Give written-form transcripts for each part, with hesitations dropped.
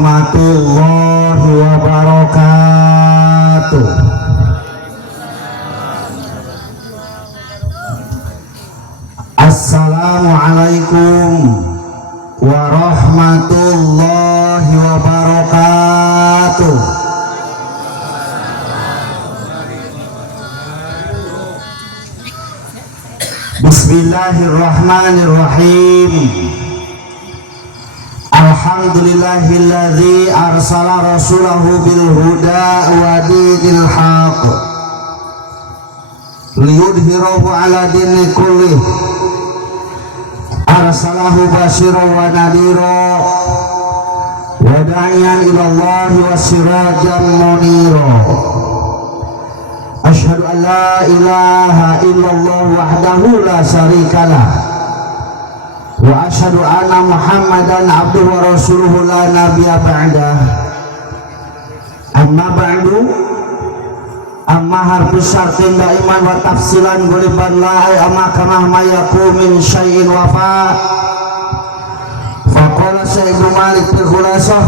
warahmatullahi wabarakatuh. Assalamualaikum warahmatullahi wabarakatuh. Bismillahirrahmanirrahim. Alhamdulillahilladzi arsala rasulahu bil huda wa dinil haq liyudhhirahu ala dini kullih. Arsalahu basyiran wa nadhira wa da'iyan ila Allah wa sirajan munira. Asyhadu an la ilaha illallah wahdahu la syarikalah wa asyhadu anna Muhammadan abduhu wa rasuluhu la nabiyya ba'dah. Amma ba'du, amma harfu syartin daiman wa tafsilan guliban la amma kama mayaku min syai'in wafa. Faqala Sayyidul Malik bil khulasah,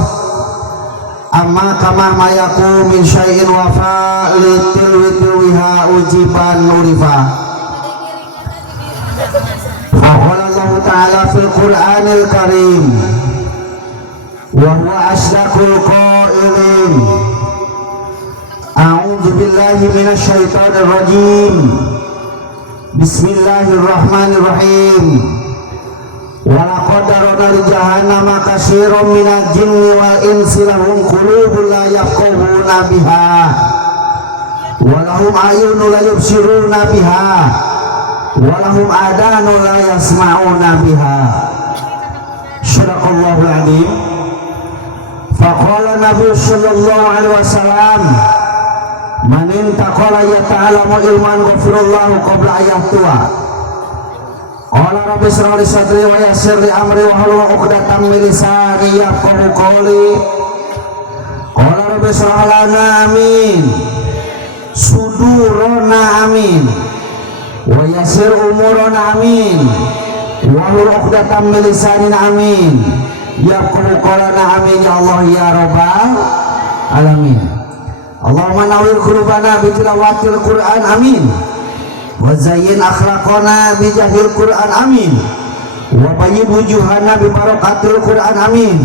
amma kama mayaku min syai'in wafa litil wiha ujiban nurifa. Faqala Allah ta'ala fil Qur'anil Karim wa huwa asdaqul qailin. A'udzu billahi minasy syaithanir rajim. Bismillahirrahmanirrahim. Wa laqad darana li jahannama katsiran minal jinni wal insi lahum qulubun la yafqahuna biha wa lahum a'yunun la yubsiruna biha wa lahum adanun la yasma'una biha. Shadaqallahul adzim. Faqala Nabi sallallahu alaihi wasallam, man intaqala yata'alamu ilman ghafirallahu qabla ayatuha. Qala rabbi shrah li sadri wa yassir li amri wa hlul 'uqdatam min lisani yafqahu qawli. Qala rabbi shrah lana amin sudurana amin wa yassir umurana amin wa hlul 'uqdatam min lisanina amin yafqahu qawlana amin ya Allah ya rabbal alamin. Allahumma nawwir qulubana bi tilawatil Qur'an amin wa zayyin akhlaqana bi jahil Qur'an amin wa bayyid wujuhana bi barakatil Qur'an amin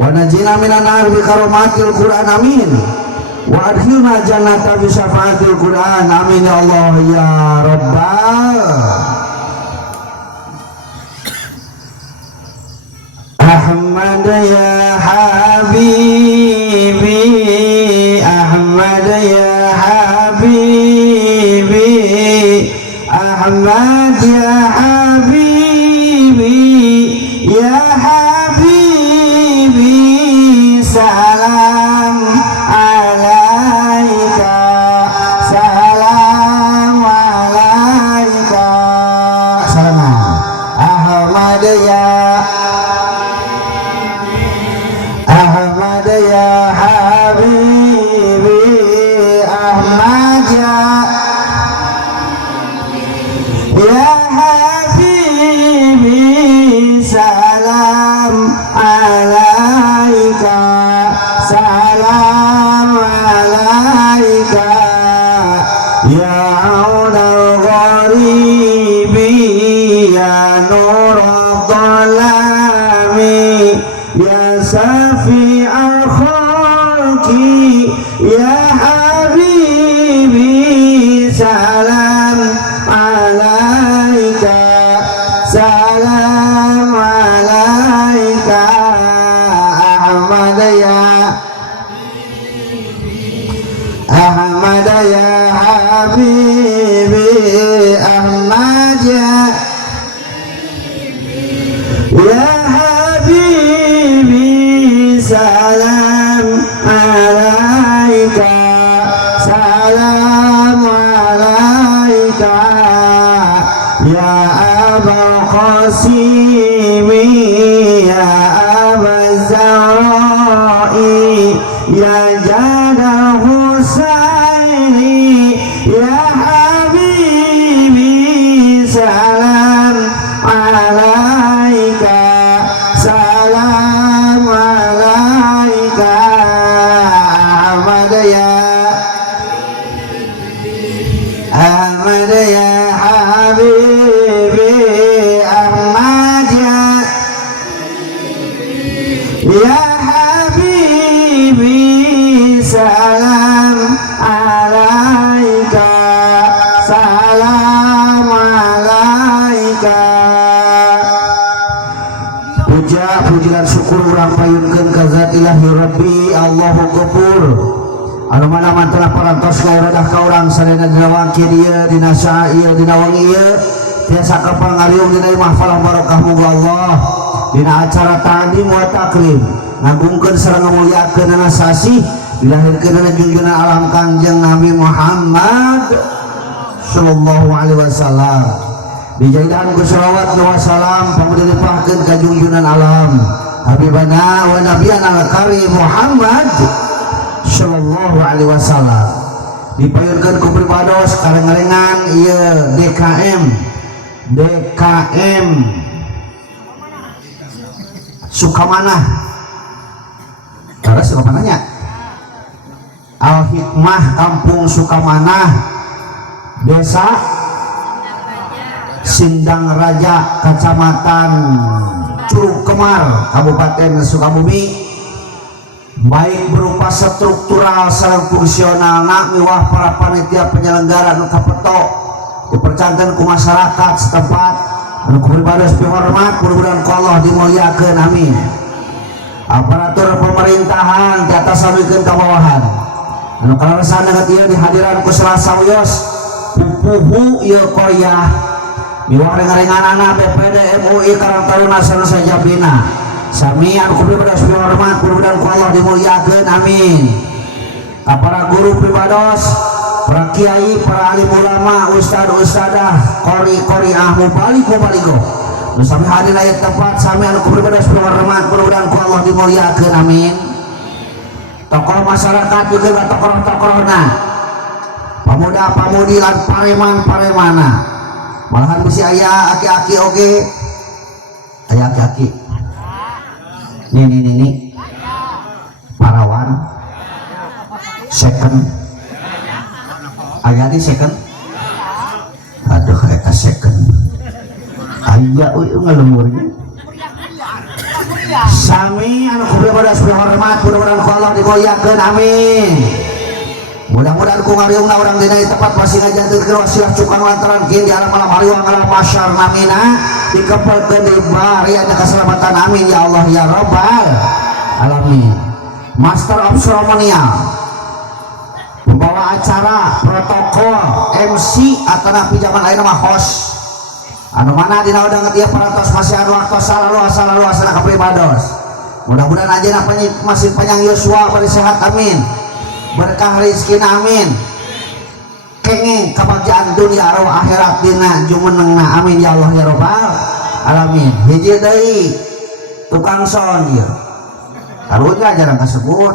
wa najina minan nar bi karomatil Qur'an amin wa adkhilna jannata bi syafaatil Qur'an amin ya Allah ya rabbal. Ahmad ya habibi, Ahmad ya habibi, Ahmad ya habibi, ya habibi, salam alaika, salam alaika. Salam Ahmad ya Ahmad ya habibi, Ahmad ya habibi, salam alaika, salam alaika, ya aunal gharibi, ya nurad dhalami, ya safi'al khalqi, ya habibi, salam alaika, salam alaika. Ahmad ya Ahmad ya habibi, Ahmad ya habibi, salam alaika, salam alaika, ya Abul Qasim, ya Abul Zawai, ya Jadal Husaini, ya habibi, salam alaika, salam alaika. ngarodah ka urang sadaya dina wangki dieu dina saha ieu dina wengi ieu tiasa kapangariung dina mahfalah barokah muga Allah dina acara ta'lim wa takrim ngagungkeun sareng ngamuliakeun dina sasih dilahirkeun dina junjungan alam Kangjeng Nabi Muhammad sallallahu alaihi wasallam dijadikan ku shalawat wa salam pamudilipahkeun ka junjungan alam habibana wa nabiyana al-karim Muhammad sallallahu alaihi wasallam dipayunkeun ku pribados karengarengan ieu DKM Sukamanah terus Sukamanahnya Al-Hikmah Kampung Sukamanah Desa Sindang Raja Kecamatan Curug Kemar Kabupaten Sukabumi baik berupa struktural sareng fungsional miwah para panitia penyelenggara nu kapetok dipercanten ku masyarakat setempat anu kumaha hormat mudah-mudahan ku Allah dimuliakeun amin aparatur pemerintahan di atas samikeun ka bawahan anu kalaresan ngeut ieu dihadiran ku Selasa Wios pupuhu ieu koryah miwah rengarenganana BPD MUI Karang Taruna sareng sajabina sami anu kumaha hormat mudah-mudahan ku Allah dimuliakeun amin para guru pribados para kiai, para alim ulama, ustad-ustadah, kori-koriah, mubalik-mubaligo sami hadir ayat tempat sami anu kupribados hormat mudah-mudahan ku Allah dimuliakeun amin tokoh masyarakat juga tokoh-tokohna pamuda-pamudi lan pareman-paremana malahan bisi aya aki-aki oge aya aki-aki nih parawan second aya di second aduh eta second aya ngalumurnya sami anu kupribados hormat mudah-mudahan ku Allah dimuliakeun amin mudah-mudahan ku ngariungna urang dina tempat masih ngajanteun wasilah cukan lantaran kieu di alam malam hariwang alam masyar namina dikepelkeun di bariana keselamatan amin ya Allah ya rabbal alamin master of ceremonial pembawa acara protokol MC atau napi zaman ayeuna mah host anu mana dina udah ngetiap parantos masih anu waktu salalu asana kapribados mudah-mudahan aja masih panjang Yosua bari sehat amin berkah rezeki amin kenging kebahagiaan dunia arwah akhirat dina jumenengna amin ya Allah ya rabbal alamin hiji deui tukang sound ieu karunya jarang kasebut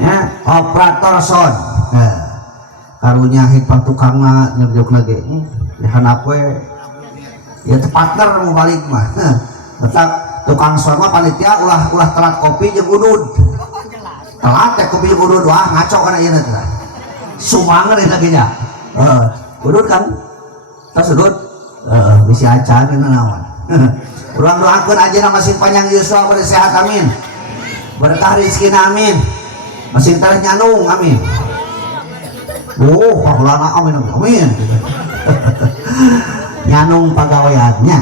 ya operator sound karunya hikmah tukangna ngerjokna ge dihanap we ya partner mau balik mah tetap tukang sound mah panitia ulah telat kopi jeung udud telat teh kopi jeung udud wah ngaco kana ieu teh sumangeun lagi nya udud kan tos udud bisa acan naon urang doakeun ajeuna masih panjang yuswa bari sehat amin berkah rezeki amin masih terus nyanung amin pakulana amin amin nyanung pagaweannya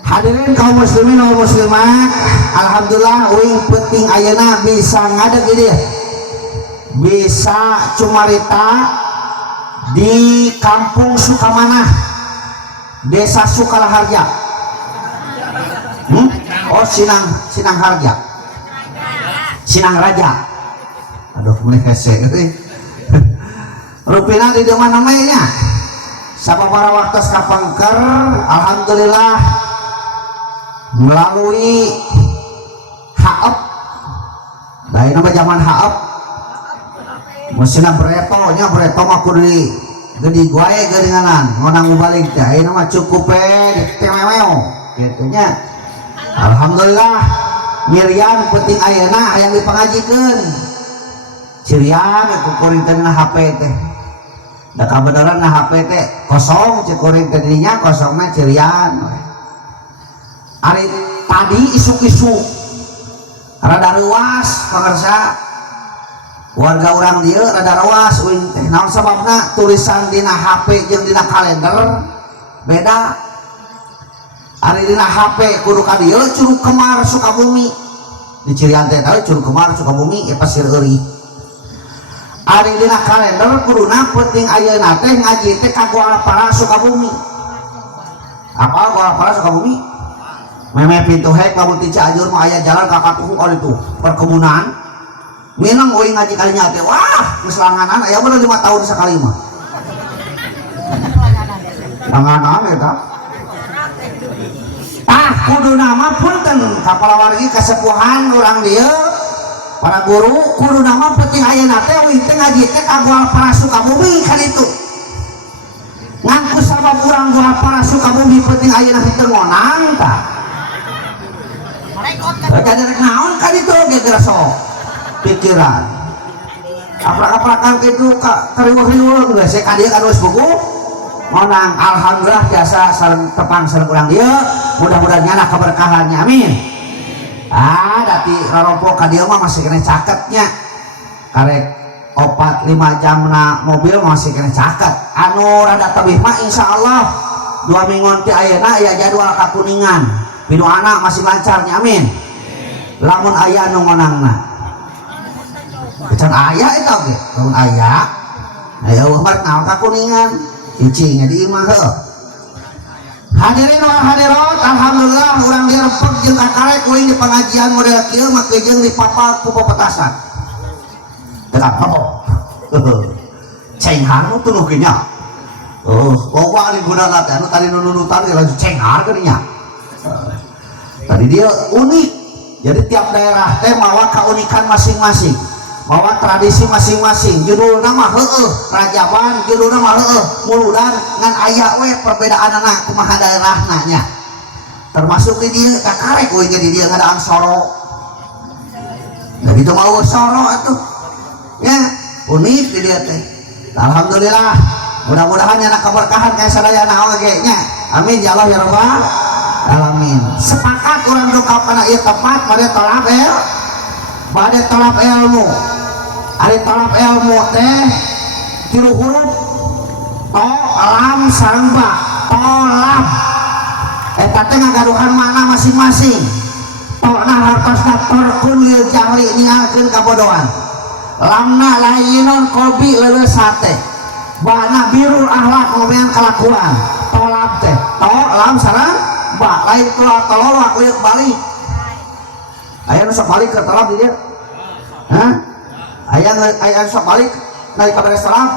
hadirin kaum muslimin wal muslimat alhamdulillah uing penting ayeuna bisa ngadeg ieu bisa cumarita di Kampung Sukamanah Desa Sukalaharja oh Sinang Harja Sinang Raja aduh mulai hese rupina di mana namanya sababaraha waktu kapangker alhamdulillah melalui haep dari nama zaman haep mesinna bereto mah kudu gede guae geuninganan ngonang balik teh ayeuna mah cukup temeweo kitu nya alhamdulillah Miriam penting ayeuna hayang dipangajikeun cirian ku kuring teh HP teh da kabenaran na HP teh kosong cek kuring teh dinya kosongna cirian ari tadi isuk-isuk rada ruas pangarsa warga orang dia rada ruas uing teh naon sababna tulisan dina HP jeung dina kalender beda ari dina HP kudu ka dieu Curug Kemar Sukabumi di cirian teh teh Curug Kemar Sukabumi pasir eueuh ari dina kalender kuduna penting ayeuna teh ngaji teh ka Goalpara Sukabumi. Apa Goalpara Sukabumi? Meme pintu hek kamu ti Cianjur mah aya jalan ka katuhu ka ditu perkebunan. Minang euy ngaji kalinya teh wah geus langanan aya bener 5 tahun sakali mah. Langanan eta. Kuduna mah punten kapal wargi kasepuhan urang dieu para guru kuduna mah penting ayeuna teh euy teh ngaji teh ka Goalpara Sukabumi kan itu. Ngangku sabab urang Goalpara Sukabumi penting ayeuna teh ngonang tah. Kada rek naon kan itu geus sok pikiran. Aprak-aprakan kitu ka kariweuh-riweuh geus ka dieu kan wis buku ngonang. Alhamdulillah biasa sareng tepang sareng urang dieu mudah-mudahan nyana keberkahannya amin. Dati rarompo ka dieu mah masih kena caketnya karek 4-5 jam na mobil masih kena caket. Anu rada tebih mah insyaallah 2 minggu ti ayeuna aya jadwal ka Kuningan pinu anak masih lancarnya amin. Lamun aya anu ngonangna can aya eta ge lamun aya eueuh mah naon ka Kuningan cicing di imah heuh. Hadirin wal hadirat, alhamdulillah urang dirempeg jeung kakarek kuing di pengajian model kieu mah jeung dipapal ku pepetasan. Teu apa. Cenghar nu tuluh ge nya. Loba ari gunana teh anu tadi nununutan ge langsung cenghar ge nya. Tadi dia unik. Jadi tiap daerah teh mawa kaunikan masing-masing. Mawa tradisi masing-masing. Judulna mah heueuh Rajaban, judulna mah heueuh Muludan ngan aya we perbedaanna kumaha daerahna nya. Termasuk di dieu kakarek we di dieu ngadaan soro. Da kitu mah soro atuh. Ya, unik di dieu teh. Alhamdulillah, mudah-mudahan nyana keberkahan kayak sadayana oge nya. Amin ya Allah ya Rabbal alamin. Sepakat urang dukap kana ieu tempat bade tolab bade tolab ilmu. Ari tolab ilmu teh 3 huruf to lam sareng ba tolab eta teh ngagaduhan makna masing-masing. Tona hartosna torkun lil jahli nialkeun kabodohan. Lamna lainun kobi leuleus sate. Bana birul akhlak ngomean kalakuan. Tolab teh to lam sareng ba lain tolak tolak liuk balik. Aya nu sok balik ke tolab di dieu. Hah? Aya sok balik naik ka beres tolab.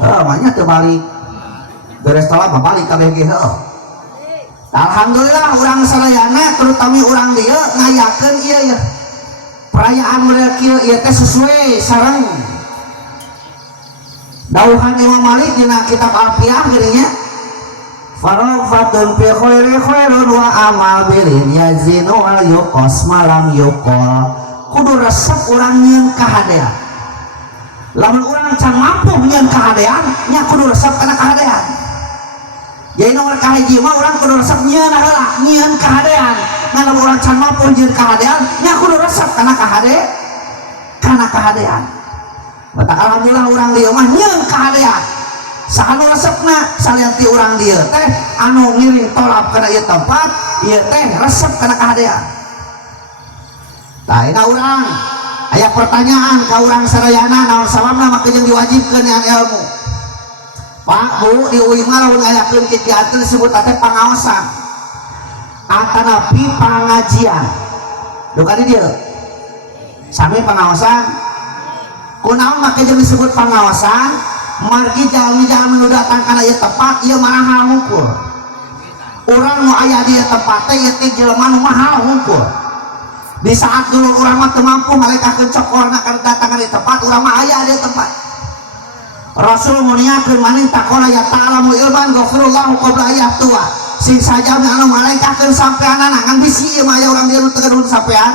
Banyak teu balik. Beres tolab balik kabeh ge heuh. Alhamdulillah urang sadayana terutama urang dieu ngayakeun ieu ya. Perayaan model kieu ieu teh sesuai sareng dawuhan Imam Malik dina kitab Alfiyah geuning nya. Farafatun fi khairi khairun wa amal bilin yazinu wal yuqas malam yuqal. Kudu resep urang nyieun kahadean. Lamun urang can mampu nyieun kahadean nya kudu resep kana kahadean. Jadi nomor kahiji mah urang kudu resep nyieun heula nyieun kahadean. Ngan lamun urang can mampu nyieun kahadean nya kudu resep kana kahadean. Mata alhamdulillah urang dieu mah nyieun kahadean. Saha resepna salian ti urang dieu teh anu ngiring tolab kana ieu tempat ieu teh resep kana kahadean. Tah ina urang aya pertanyaan ka urang sadayana naon sababna maka jeung diwajibkeun yang ilmu. Pak Bu di UIN mah lamun ngayakeun kegiatan disebut teh pangaosan. Atanapi pangajian. Duh kali dieu. Sami pangaosan. Kunaon maka jeung disebut pangaosan? Margi jalmi-jalmi nu datang kana ieu tempat ieu mahal hungkul. Urang nu aya di tempat teh ieu teh jelema nu mahal hungkul. Di saat dulu urang mah teu mampu ngalekakeun cokorna kana datangan di tempat urang mah aya di tempat. Rasul muniakeun manin taqala ya ta'lamu ilman ghafirullahu qabla ayatuha. Sing saja anu ngalekakeun sampeanana ngan bisi ieu mah aya urang dieu nu teu gaduh sampean.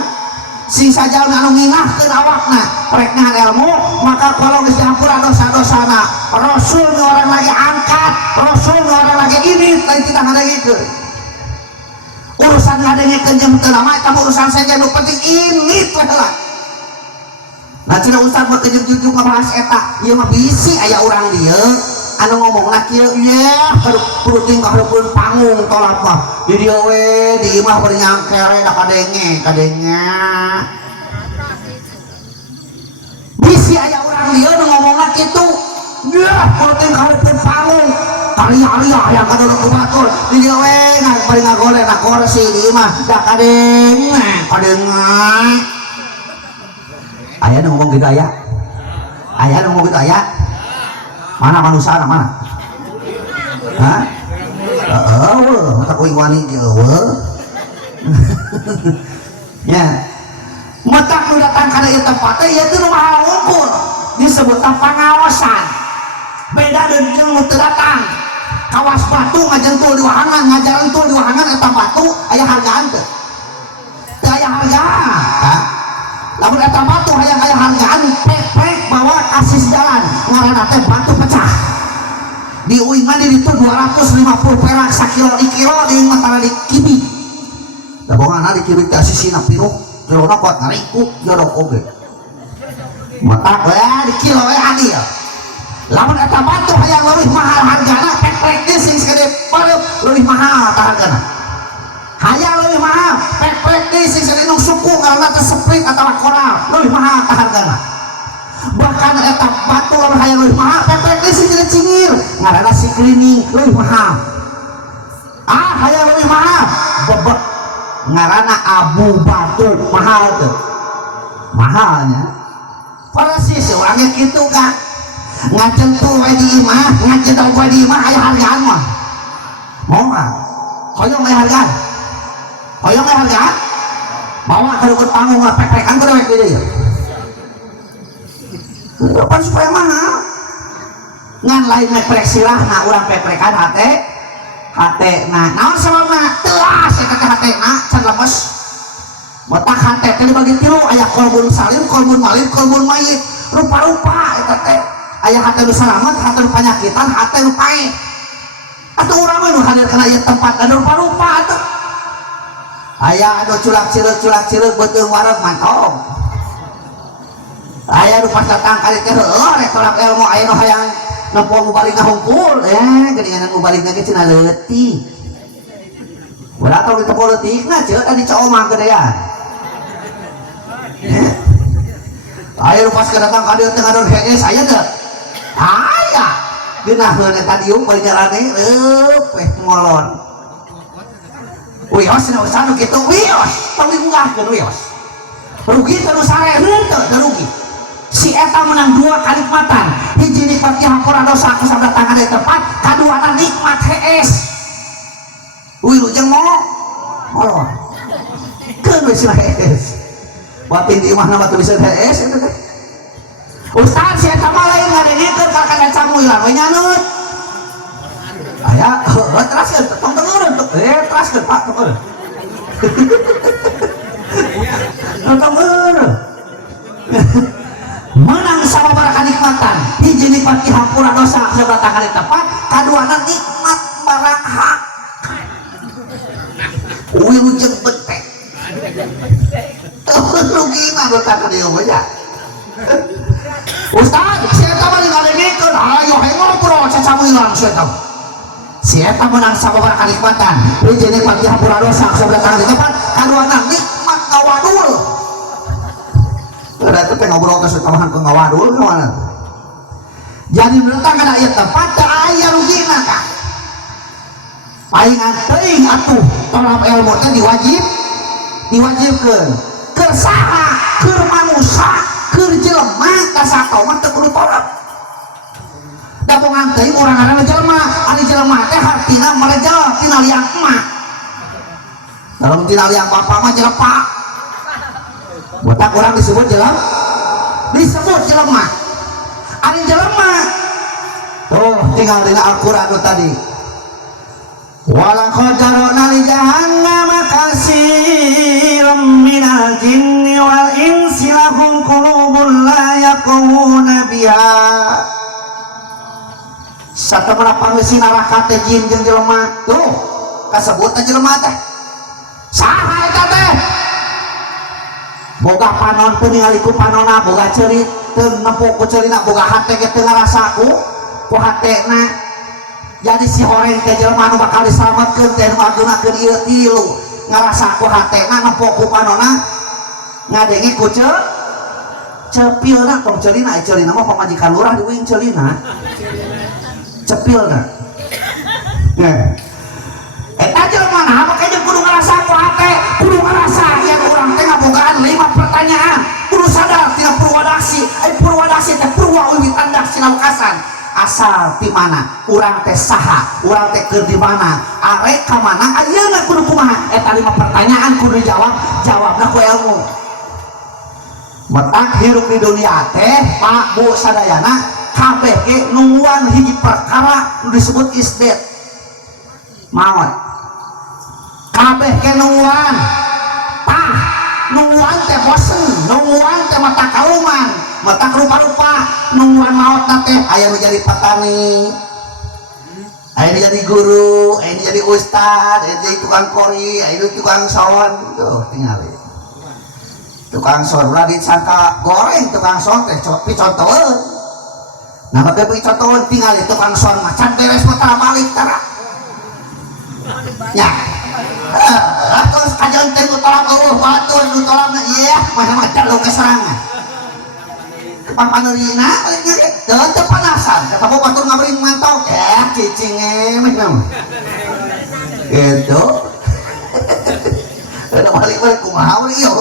Sing saja anu ngingahkeun awakna rek ngahan ilmu maka kalau geus diampura dosa-dosana. Rasul nu orang lagi angkat, Rasul nu orang lagi ini lain tidak ngadengikeun. Urusan ngadengikeun jeung teu lama eta urusan saja nu penting ini teh heula. Nah cenah ustaz mah kejuk-jujuk ngebahas eta ieu mah bisi aya urang dieu anu ngomongna kieu yeh kudu tinggal hareupeun panggung tolak mah di dieu we di imah bari nyangkere da kadenge bisi aya urang dia ngomongna kitu. Yah, penting karepeun panggung. Karya-karya yang kadodok ku batur. Di dieu we paling ngagoleh na kursi di mah da kadeng aya nu ngomong gitu aya. Aya nu ngomong gitu aya. Mana manusia mana? Hah? Mata kuing wani eueuh. Ya. Metak nu datang kana ieu tempat teh ieu teh nu maha unggul. Disebutna pangaosan. Beda jeung nu teu datang. Kawas batu ngajentul di wahangan, ngajarentul di wahangan eta batu aya hargaan teu? Teu aya hargaan. Lamun eta batu hayang aya hargaan, pek-pek bawa kasis jalan, ngaranna teh batu pecah. Di uingan di ditu 250 perak sakilo ikilo di matara di kibi. Da bongana di kibi teh sisina pinu, jelona kuat ngarikuk jodok oge. Matak we di kilo we adil. Lamun eta batu hayang leuwih mahal hargana, pek-pek teh sing segede pareup leuwih mahal hargana. Hayang leuwih mahal, pek-pek teh sing segede nu suku ngaranna teh seprit atawa koral, leuwih mahal hargana. Bahkan eta batu lamun hayang leuwih mahal, pek-pek teh sing segede cingir, ngaranna si klining leuwih mahal. Hayang leuwih mahal, bebek ngaranna abu batu mahal teh. Mahalnya. Persis orangnya kitu kan. Ngajentul we di imah, ngajedog we di imah aya hargaan mah. Moal. Hoyong aya hargaan. Hoyong aya hargaan. Bawa ka deukeut panggung pek-pekan ku dewek di dieu. Pan supaya mahal. Ngan lain meprek silahna urang pek-pekan hate na. Naon sababna? Telas eta teh hatena can lemes. Botak hate teh dibagi tilu aya kolbun salim, kolbun malim, kolbun mayit. Rupa-rupa eta teh. Aya hate nu salamet, hate nu panyakitan, hate nu pae. Atuh urang mah nu hadir kana ieu tempat anu rupa-rupa atuh. Aya anu culak-cileuk beuteung wareg mantong. Aya nu pas datang ka dieu teh heueuh rek tolak ilmu, aya nu hayang nempo mubalingna hungkul. Geuningan mubalingna ge cenah leutik. Ulah tong ditepol leutikna ceuk adi coomah gedean. Aya nu pas datang ka dieu teh ngadon hees aya teu? Aya geunaheun eta diung bari jalane peh ngolon. Wios na usah nu kitu wios, tapi ngunggahkeun wios. Rugi teu nu sare henteu rugi. Si eta menang 2 kanikmatan. Hiji nikmat hampura dosa ku sabda tangan di tempat, kaduana nikmat hees. Wilu jeung molor. Keun we cenah hees. Batin di imahna batu bisa hees eta teh. Ustaz si eta mah lain ngadengikeun ka kana camuilan we nyanut. Aya teraskeun tong tengeureun teraskeun Pak tengeureun. Tengeureun. Menang sababaraha nikmatan. Hiji nikmat hampura dosa sabda tangan di tempat, kaduana nikmat barang hak. Wilu jeung betek. Rugi mah dosa ka dieu mah. Ustaz, si eta mah ngadengikeun, ayo hayu ngobrol cacamuilan si eta. Si eta menang sababaraha kanikmatan, hiji nikmat hampura dosa sabda tangan di tempat, kaduana nikmat ngawadul. Udah teh ngobrol ka sutamaan ke ngawadul gimana? Jadi menentang kana ieu tempat teu aya rugina ka. Palingan teuing atuh tolak ilmu teh diwajibkeun. Keur saha? Keur manusia, keur jelema ka satoma teu kudu tolak. Da bongan teuing urang ngaranna jelema, ari jelema teh hartina marejel tina liang emak. Dalam tina liang bapa mah jelepa. Botak orang disebut jelema. Ari jelema. Tuh tinggal dina Al-Qur'an tadi. Walaqad jarana li jahannam katsiran minal jinni wal insi lahum qulubun la yaquluna biha. Satemana pangeusina neraka teh jin jeung jelema. Tuh kasebutna jelema teh. Saha eta teh? Boga panon teu ningali ku panonna, boga ceurit teu nempo ku ceurina, boga hate ge teu ngarasa ku hatena. Jadi si horeng teh jelema nu bakal diselametkeun teh nu ngagunakeun ieu tilu ngarasa ku hatena nempo ku panonna ngadenge ku cepilna tong celina mah pamajikan lurah di wing celina cepilna eta jelema nah make jeung kudu ngarasa ku hate kudu ngarasa yen urang teh ngabogaan 5 pertanyaan kudu sadar tina purwadaksi purwadaksi teh purwa wiwitan dak sinaukasan asal di mana urang teh saha urang teh keur di mana arek ka mana ayeuna kudu kumaha eta 5 pertanyaan kudu jawabna ku ilmu metak hirup di dunia teh Pak Bu sadayana kabeh ge nungguan hiji perkara nu disebut isdet maot kabeh ge nungguan nungguan teh bosen nungguan teh mata kauman mata rupa-rupa nungguan maot teh aya nu jadi petani aya nu jadi guru aya nu jadi ustad aya jadi tukang kori aya nu tukang sawan tuh tingali tukang sawan ulah disangka goreng tukang sawan teh picontoeun nah teh picontoeun tingali tukang sawan macan beres mata balik tara ya terus kajian teh tolak batur tolak iya macam-macam lo keserangan papanerina balik nyari teu panasan kata gua batur ngabring mantau cicing emeh nama gitu ada balik kumaha we ieu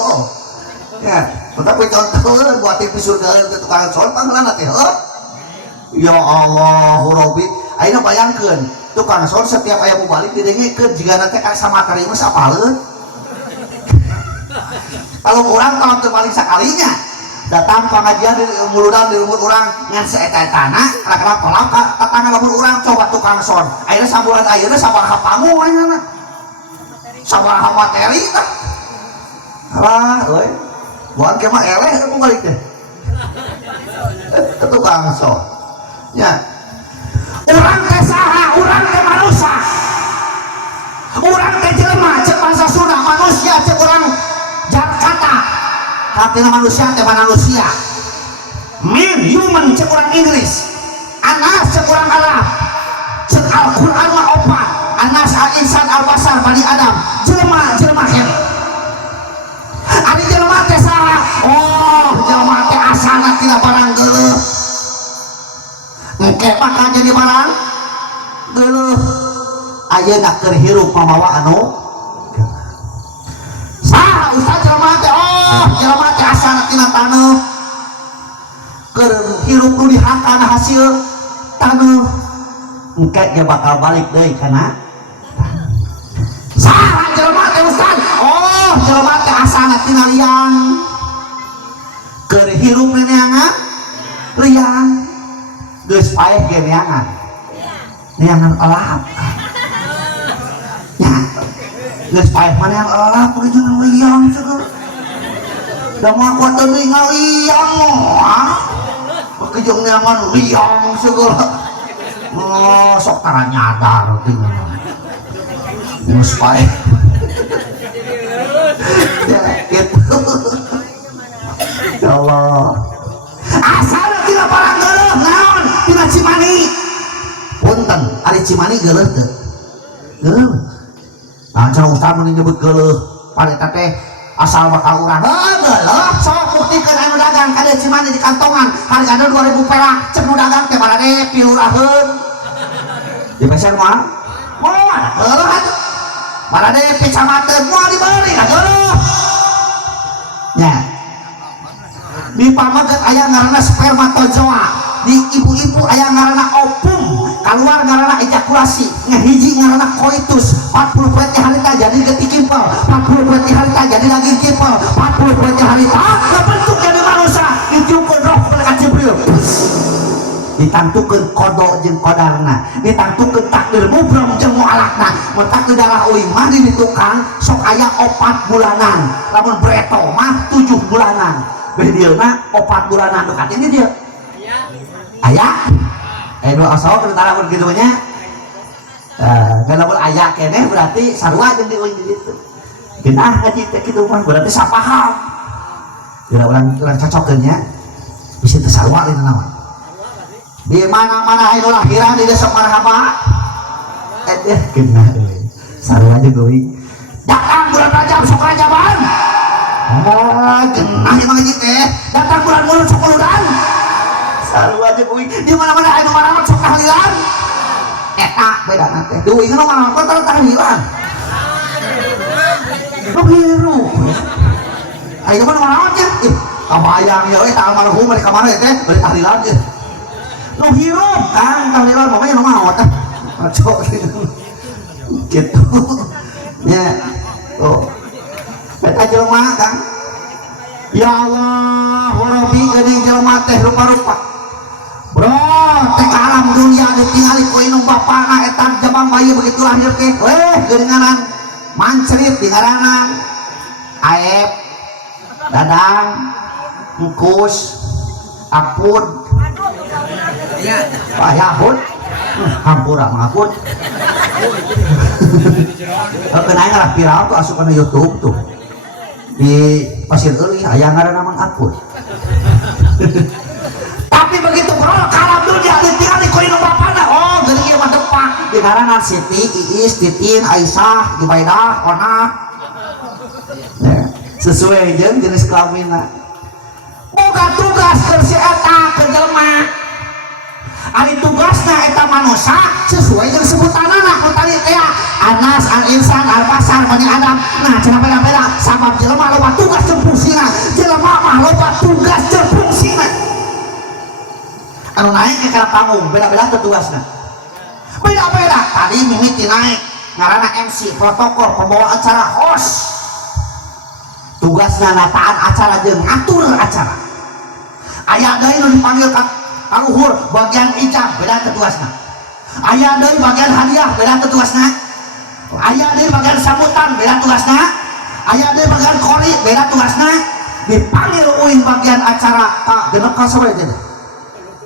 ya tetapi contoh buat TV surga teh tukang sol panggalana teh ya Allah Rabbi ayeuna bayangkeun tukang sol setiap aya mau balik didengekeun jiga nanti asa materi mah sapaleun kalau orang kalau teu balik sakalinya datang pengajian di muludan di rumah orang ngan saeta-etana kadang-kadang tolak ka tetangga lamun urang coba tukang sol ayeuna sambulan ayeuna sabaraha pangu ayeuna sabaraha materi tah alah euy buat ke mah eleh aku balik teh tukang sol nya urang teh saha urang teh manusia urang teh jelema cek bangsa Sunda manusia cek urang Jakarta hatina manusia teh manusia man human cek urang Inggris anas cek urang Arab cek Al-Quran mah opat anas al-insan al-basar bani Adam jelema hene ari jelema teh saha oh jelema teh asana tina barang geuleuh engke bakal jadi barang geuleuh ayeuna keur hirup mamawa anu saha ustaz jelema teh oh jelema teh asana tina taneuh keur hirup nu dihangkana hasil taneuh engke ge bakal balik deui kana saha jelema teh ustaz oh jelema teh asana tina liang keur hirup neangan liang geus paeh ge neangan elap ya geus paeh mah neangan elap kudu jeung liang segala da mah kuat teu ngaliang moal pakejong neangan liang segala oh sok tara nyadar tinggal geus paeh ya gitu ya Allah asal tina barang geuleuh naon tina Cimani punten ari Cimani geuleuh teu geuleuh nah cara ustaz mun nyebut geuleuh pareta teh asal bakal urang geuleuh sok buktikeun anu dagang ka dieu Cimani di kantongan hargana 2000 perak cek nu dagang teh barade piluraheun di peser moal moal geuleuh atuh barade picamateun moal dibeli ka geuleuh nya di pamaget aya ngaranna spermatozoa di ibu-ibu aya ngaranna ovum keluar ngaranna ejakulasi ngahiji ngaranna koitus 40 poe teh harita jadi geuti kimpel 40 poe teh harita jadi lagi kimpel 40 poe teh harita kebentuk jadi manusia ditiupkeun roh ka Jibril ditangtukeun kodok jeung kodarna ditangtukeun takdir mubrom jeung mualakna mun takdir darah uing mah di tukang sok aya 4 bulanan lamun breto mah 7 bulanan beuh mah 4 bulanan dekat ini dia aya doa sawo tara mun kitu nya lamun aya keneh berarti sarua jeung di uing di ditu geunah ngaji teh kitu mah berarti sapaham dina urang cocokeun nya bisi teh sarua dina naon di mana-mana anu lahiran di desa marhaba geunah euy sarua jeung uing datang bulan Rajab sok Rajaban genah emang ini teh datang bulan mulut sok uludan selalu aja kuing di mana-mana aya mana sok tahlilan eta beda nanti duit nu mah kok tahlilan lu biru ayo mana aja kabayang ya eta almarhum balik ka mana teh balik tahlilan teh lu hirup kan tahlilan pokoknya nu maot tah cok gitu ya oh eta jelema kan ya Allah warabi geuning jelema teh rupa-rupa bro teh ka alam dunia ditingali ku inung bapana eta jabang bayi begitu lahir teh geuninganan mancrit di ngarangan Aep Dadang Engkus Apud Pak Yahud hampura mangapun kenanya ngalah viral tuh asup kana YouTube tuh di pasir eueuh aya ngaranna Mang Apud tapi begitu bro kalau dunia ditinggali ku inung bapana oh geuning ieu mah depak di ngaranna Siti Iis Titin Aisyah Jubaidah Ona sesuai jeung jenis kelaminna boga tugas keur si eta ke jelema ari tugasna eta manusia sesuai jeung sebutanana ku tadi teh Anas al insan al basar Bani Adam nah cenah beda-beda sabab jelema loba tugas jeung fungsina jelema mah loba tugas jeung fungsina anu naik ke kana panggung beda-beda tugasna beda-beda tadi mimiti naik ngaranna MC protokol pembawa acara host tugasna nataan acara jeung ngatur acara aya deui nu dipanggil ka luhur bagian ijab beda tugasna aya deui bagian hadiah beda tugasna aya deui bagian sambutan beda tugasna aya deui bagian kori beda tugasna dipanggil uing bagian acara ka genep ka sawe teh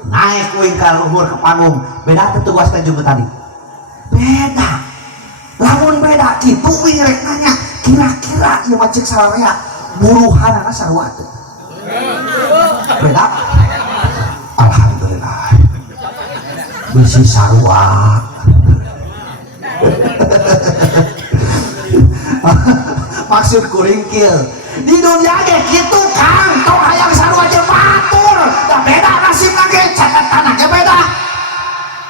naik uing ka luhur ke panggung beda tugasna jeung tadi beda lamun beda kitu uing rek nanya kira-kira ieu mah ceuk salarea buruhanana sarua teh beda alhamdulillah bisi sarua maksud kuring kieu di dunia ge kitu Kang tong hayang sarua jeung batur da beda nasibna ge catatana ge beda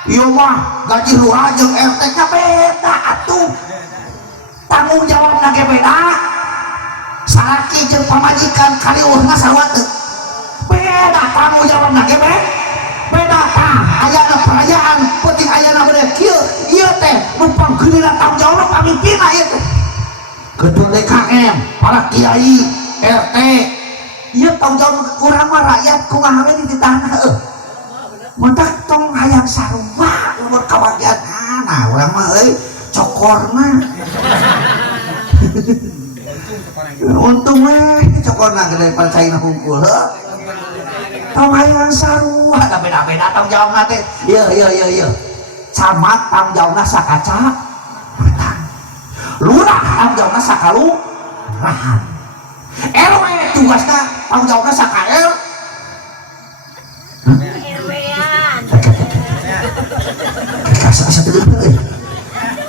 ieu mah gaji lurah jeung RT ka beda atuh tanggung jawabna ge beda salaki jeung pamajikan kaliweuhna sarua teu beda tanggung jawabna ge beda tah ayana perayaan penting ayana bener kieu ieu teh nu panggeulina tanggung jawab pamimpinna ieu teh ketua DKM para kiai RT ieu tanggung jawab urang mah rakyat kumaha we di tanah heuh mun tah tong hayang sarua lumur kabagian nah urang mah euy cokor mah untung weh cokorna gede pancaina hungkul heuh tong hayang sarua da beda-beda tanggung jawabna teh ieu camat tanggung jawabna sakaca matang lurah tanggung jawabna sakalurahan RW tugasna tanggung jawabna sakael RW-an asa teu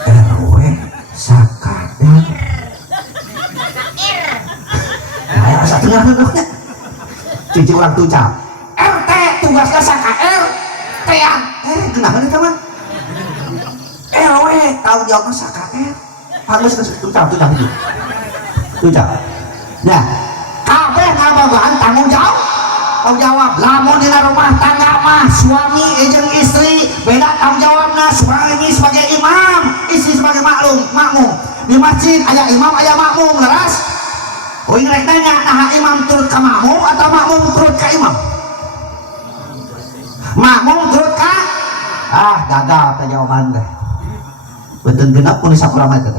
RW sakael aya asa teu ngeuneuhnya cici urang tucap RT tugasna sakael tean geunaheun eta mah RW tanggung jawabna sakael harus tucap nah kabeh ngabogaan tanggung jawab lamun dina rumah tangga mah suami jeung istri beda tanggung jawabna suami sebagai imam istri sebagai makmum di masjid aya imam aya makmum leras uing rek nanya nah imam turut ka makmum atau makmum turut ka imam makmum turut ka gagal teh jawaban teh beunteun genep pun sakurang teh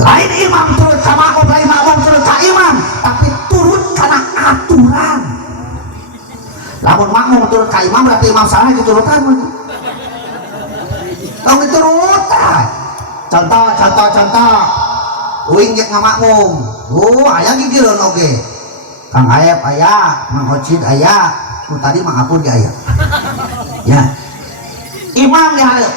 lain imam turut ka makmum lain makmum turut ka imam tapi turut kana aturan lamun makmum turut ka imam berarti imam salah diturutan tong diturutan contoh uing jeung ngamakmum aya gigireun oge Kang Aep aya Mang Ocid aya ku tadi Mang Apur ge aya ya imam di hareup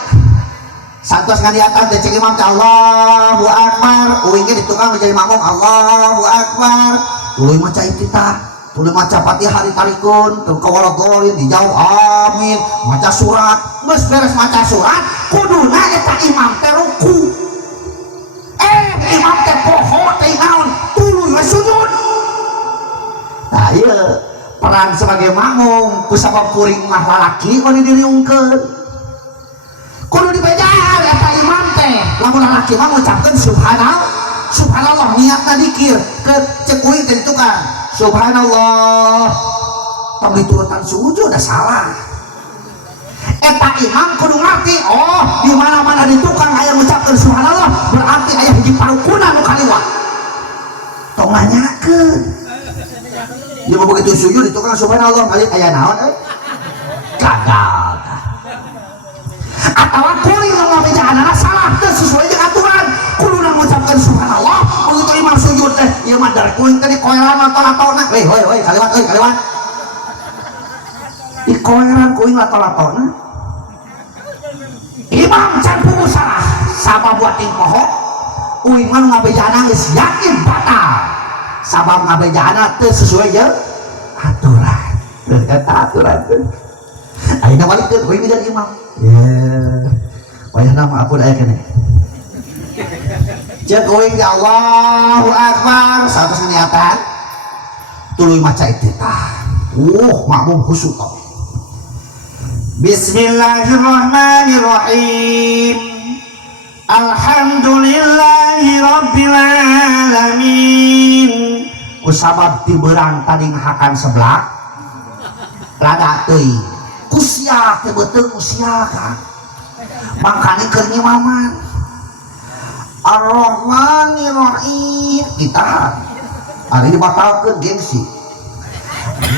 santos ngadiatan teh cek imam teh Allahu Akbar uing ge di tukang menjadi makmum Allahu Akbar tuluy maca iftitah tuluy maca Fatihah ditarikeun teu kawaladolin dijauh amin maca surat geus beres maca surat kuduna eta imam teh ruku imam teh poho teh naon tuluy we sujud. Tah ieu peran sebagai makmum kusabab kuring mah lalaki kudu diriungkeun kudu dibejaan eta imam teh lamun lalaki mah ngucapkeun subhanallah niatna dikir ke cek kuring teh tukang subhanallah tong diturutan sujud udah salah eta imam kudu ngerti oh di mana-mana di tukang aya ngucapkeun subhanallah berarti aya hiji parukuna nu kaliwat tong nanyakeun dia mau begitu sujud itu kan subhanallah kali aya naon gagal atau kuring nu ngabejaanana salah teu sesuai jeung aturan kudu ngucapkeun subhanallah begitu imam sujud teh ieu mah dar kuring teh dikoeran lato-latona heuy kaliwat dikoeran kuring lato-latona imam can pugu salah sabab buat poho uing mah ngabejaanana geus yakin batal sabab ngabejaana teu sesuai jeung aturan eta aturan teh ayeuna balikeun kuing jadi imam wayah nama apun aya keneh cek kuing ya Allahu Akbar satos niatan tuluy maca iftitah makmum khusyuk Bismillahirrahmanirrahim Alhamdulillahi Rabbil Alamin kusabab tiberang tadi ngahakan sebelah rada teuing kusia teh beuteung usia kan makanya keur nyimaman Ar-Rahmanir-Rahim kita hari dibatalkeun gengsi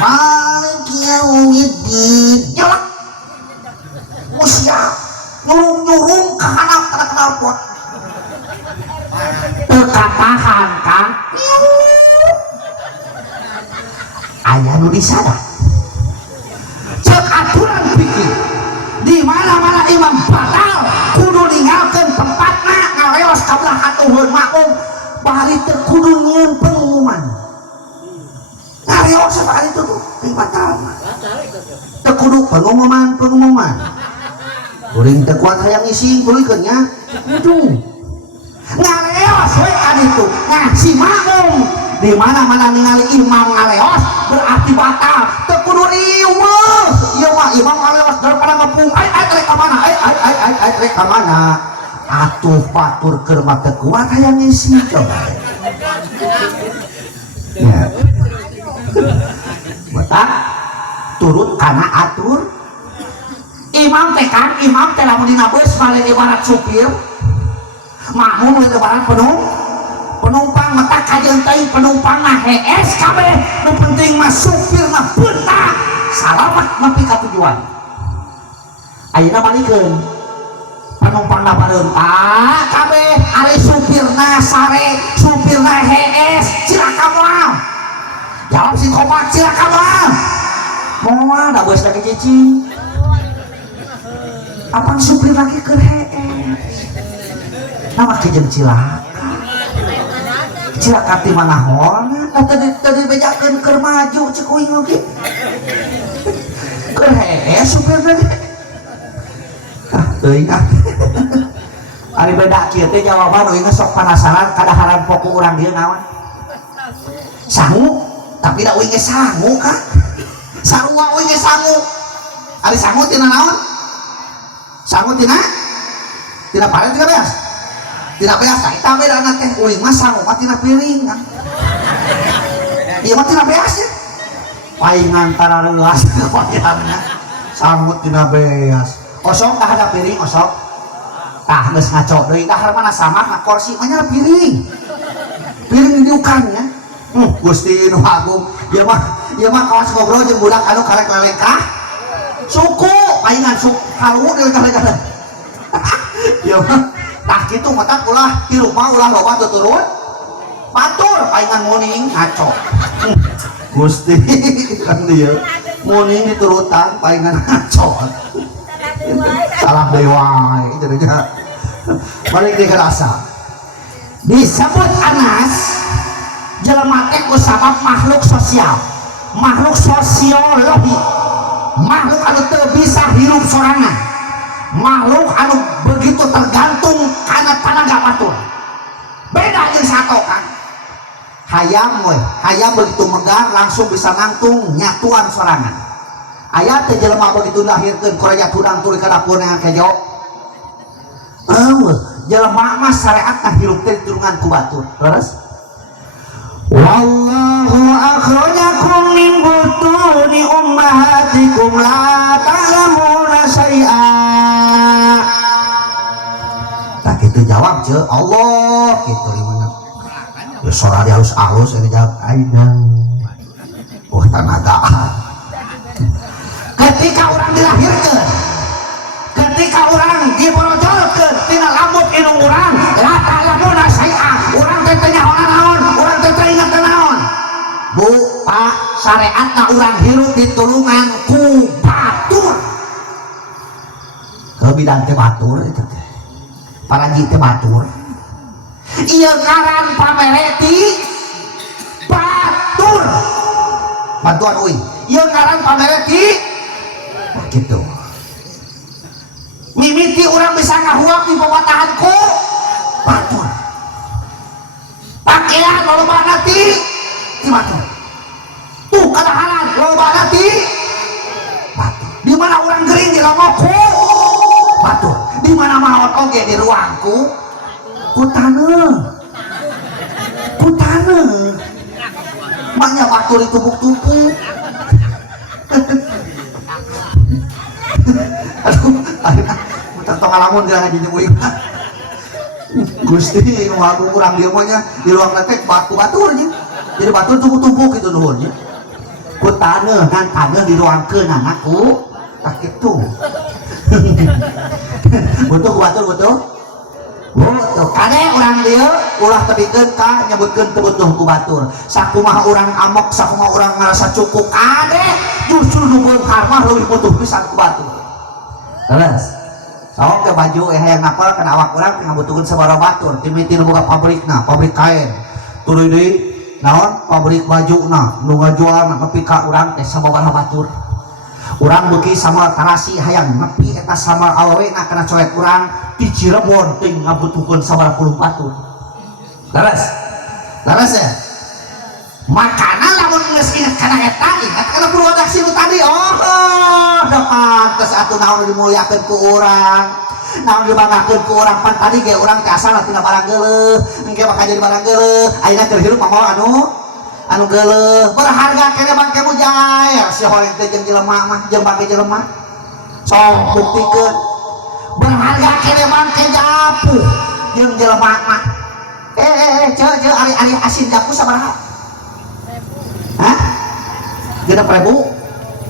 Maliki Yaumiddin nyelak usia nyurung-nyurung ke kanan kada kenal pot tekatahan kan aya nu disada cek aturan pikir di mana-mana imam batal kudu ninggalkeun tempatna ngareos ka belah atuhun makmum bari teu kudu nyieun pengumuman ngareos bari teu teh batal teu kudu pengumuman kuring teu kuat hayang ngisi tulikeun nya kudu ngareos we kan itu nah si makmum di mana-mana ningali imam ngaleos berarti batal teu kudu riweuh ieu mah imam ngaleos daripada ngepung ai rek ka mana ai rek ka mana atuh batur keur mah teu kuat hayang ngisi coba ya betak turut kana atur imam teh lamun dina beus balen ibarat supir makmum lain ibarat penumpang mata kajeun teuing penumpang mah hees kabeh nu penting mah supir mah beuntak salamat nepi ka tujuan ayeuna balikeun penumpangna bareuntak kabeh ari supirna sare supirna hees cilaka moal jawab si kopak cilaka moal da beus lagi cicing apang supir lagi keur hees nama kejeun cilaka ti mana hona tadi bejakeun keur maju cek kuing oge keur hees supir tadi teuing ari beda kieu teh jawaban euy sok penasaran kadaharan pokok urang dieu naon sangu tapi da euy ge sangu kan sarua euy ge sangu ari sangu tina naon sangu tina pare tina beas tidak biasa, kita beda anak teh uling mah sangu mah tina piring kan iya mah tina beasnya paingan tara leuas pakeanna sangu tina beas osok tah ada piring osok tah geus ngaco deui dahar mana sama na kursi mah nya piring diukannya Gusti nu agung ieu mah kawas ngobrol jeung budak anu karek lalengkah suku paingan suku halu deui kadang-kadang ieu mah tah kitu mata ulah hirup mah ulah loba teu turun batur paingan muning ngaco Gusti kan dia muning diturutan paingan ngaco salah deui wae jadinya balik di kerasa disebut Anas jelema teh ku sabab makhluk sosial, makhluk sosiologi, makhluk anu teu bisa hirup sorangan, makhluk anu begitu tergantung karena tenaga batur. Beda jeung sato kan hayam we, hayam begitu megar langsung bisa nangtung nyatuan sorangan. Aya teh jelema begitu lahirkeun ku raja tudang tuluy ka dapur yang kejo jelema mah syariatna hirup teh turungan ku batur. Terus wallahu akhrajakum min butuni ummahatikum la ta'lamuna syai'a. Tak kitu jawab ce Allah kitu gimana ya suara dia halus ini jawab aidang tenaga. Ketika orang dilahirkan, ketika orang diborojolkeun tina lambut indung urang la ta'lamuna syai'a, urang teh teu nyaho naon, urang teh teu inget naon. Bu, Pak, syariatna urang hirup ditulungan ku batur. Ke bidang teh batur itu teh. Para ji teh batur. Ieu ngaran pamereti batur. Bantuan euy. Ieu ngaran pamereti gitu. Mimiti orang bisa ngahuap di pematahan ku batur. Pakaian loba nanti di batur. Tuh kadaharan loba nanti batur. Di mana orang gering di lomoku batur. Di mana maot oge di ruangku ku taneuh. Ku taneuh. Banyak batur itu tumpuk-tumpuk. Aduh, tentang ngalamun dia ngaji nyemui Gusti nu agung urang dieu mah nya di ruang letek batu batur nya. Jadi batur tumpuk-tumpuk gitu nuhun nya. Ku taneuh kan taneuh di ruangkeun anakku tak kitu. Butuh ku batur butuh. Butuh kade urang dieu ulah tebikeun ka nyebutkeun teu butuh ku batur. Sakumaha urang amok, sakumaha urang ngarasa cukup kade justru nu beunghar mah leuwih butuh pisan ku batur. Terus sok ke baju yang napal kena awak urang teh ngabutuhkeun sabaraha batur timiti nu boga pabrikna, pabrik kain. Tuluy deui naon pabrik bajuna nu ngajual nepi ka urang teh sababaraha batur. Urang beuki sama tarasi hayang nepi eta sama awewena kana coet urang di Cirebon teh ngabutuhkeun sabaraha puluh batur. Terus ya makana lamun geus inget kana eta ingat kana produksi nu tadi da pantes atuh naon dimuliakeun ku urang naon dibanggakeun ku urang pan tadi ge urang teh asal tina barang geuleuh engke bakal jadi barang geuleuh ayeuna keur hirup mah anu geuleuh berharga kene bangke mujair si hoeng teh jeung jelema mah jeung bangke jelema sok buktikeun berharga kene bangke japuh jeung jelema mah ce ari asin japuh sabaraha hah 6.000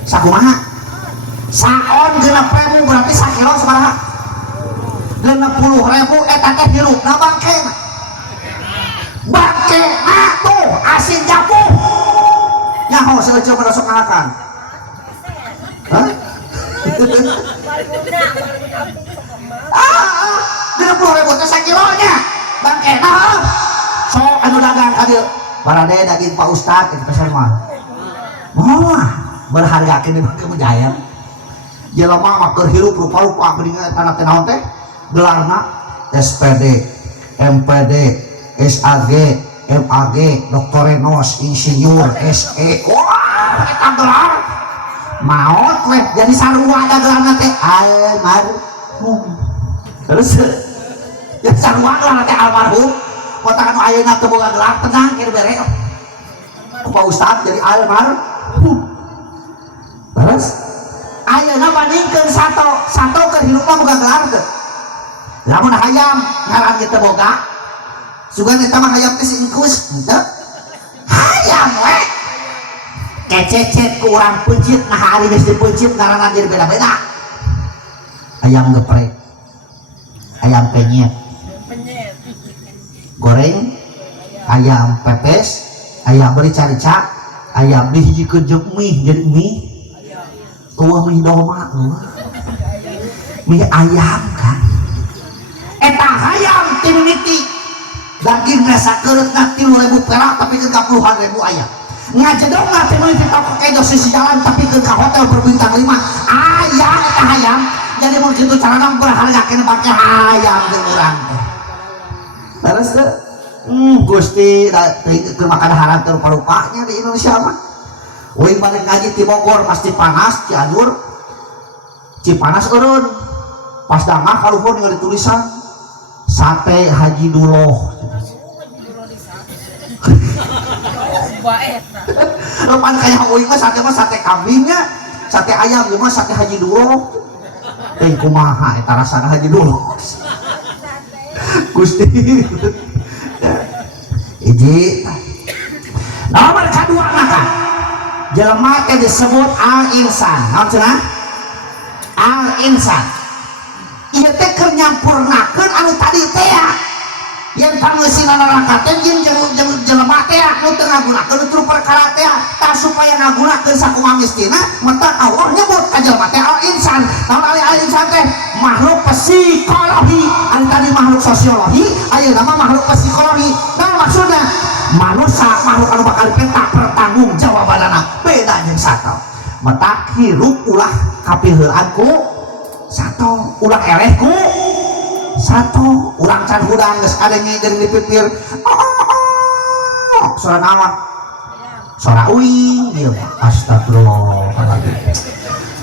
sakumaha saon 6.000 berarti sakilo sabaraha 60.000 eta teh hirupna bangkena bangkena tuh asin japuh nyaho seueuh pada sok ngalakan hah 60.000 teh sakilonya bangkena sok anu dagang ka dieu barade daging Pak Ustad itu pesan mah berharga kene bangke mujaya jelema mah keur hirup rupa-rupa geuningan tanah teh naon teh gelarna SPD, MPD, SAG, MAG, doktorenos, insinyur, SE. Wah, eta gelar maot weh jadi sarua ada gelarna teh almarhum. Terus ya sarua gelarna teh almarhum. Kota anu ayeuna teu boga gelar tenang kieu bere. Pak Ustad jadi almarhum. Terus ayeuna bandingkeun sato keur hirupna boga gelar teu. Lamun hayam ngaran teu boga. Sugan eta mah hayam teh singkus henteu. Hayam we. Kececet ku urang peujit nah ari geus dipeujit ngaranna jadi beda-beda. Ayam geprek. Ayam penyet. Goreng, ayam pepes, ayam rica-rica, ayam dihijikeun jeung mie jadi mie. Tuh mie doma, mie ayam kan. Eta mimiti daging rasa keut na 3.000 perak tapi ke 40.000 aya ngajedong na mimiti toko ke dosis jalan tapi ke hotel berbintang 5 aya eta hayam jadi mun kitu carana berharga kena pake hayam jeung urang teh terus teh Gusti ke makan haram terupa-rupanya di Indonesia mah uing balik ngaji di Bogor pasti panas Cianjur Cipanas urun pas damah kaluhur ningali tulisan sate Haji Duloh lepan kayak uing mah sate kambingnya sate ayam mah sate Haji Duloh kumaha eta rasana Haji Duloh Gusti hiji nomor kedua maka jelema teh disebut al-insan naon cenah al-insan ieu teh keur nyampurnakeun anu tadi teh yang pangeusinan neraka teh jeung jelema teh anu teu ngagunakeun itu perkara teh tah supaya ngagunakeun sakumaha mistina mentak Allah nyebut ka jelema teh al-insan naon al-insan teh makhluk psikologi anu tadi makhluk sosiologi ayeuna mah makhluk psikologi naon maksudna manusia makhluk anu bakal dipentak pertanggung jawabanana beda jeung sato mentak hirup ulah kapiheulan ku sato ulah eleh ku satu urang can hudang geus kadenge jeung dipipir suara naon suara uing ieu astagfirullahaladzim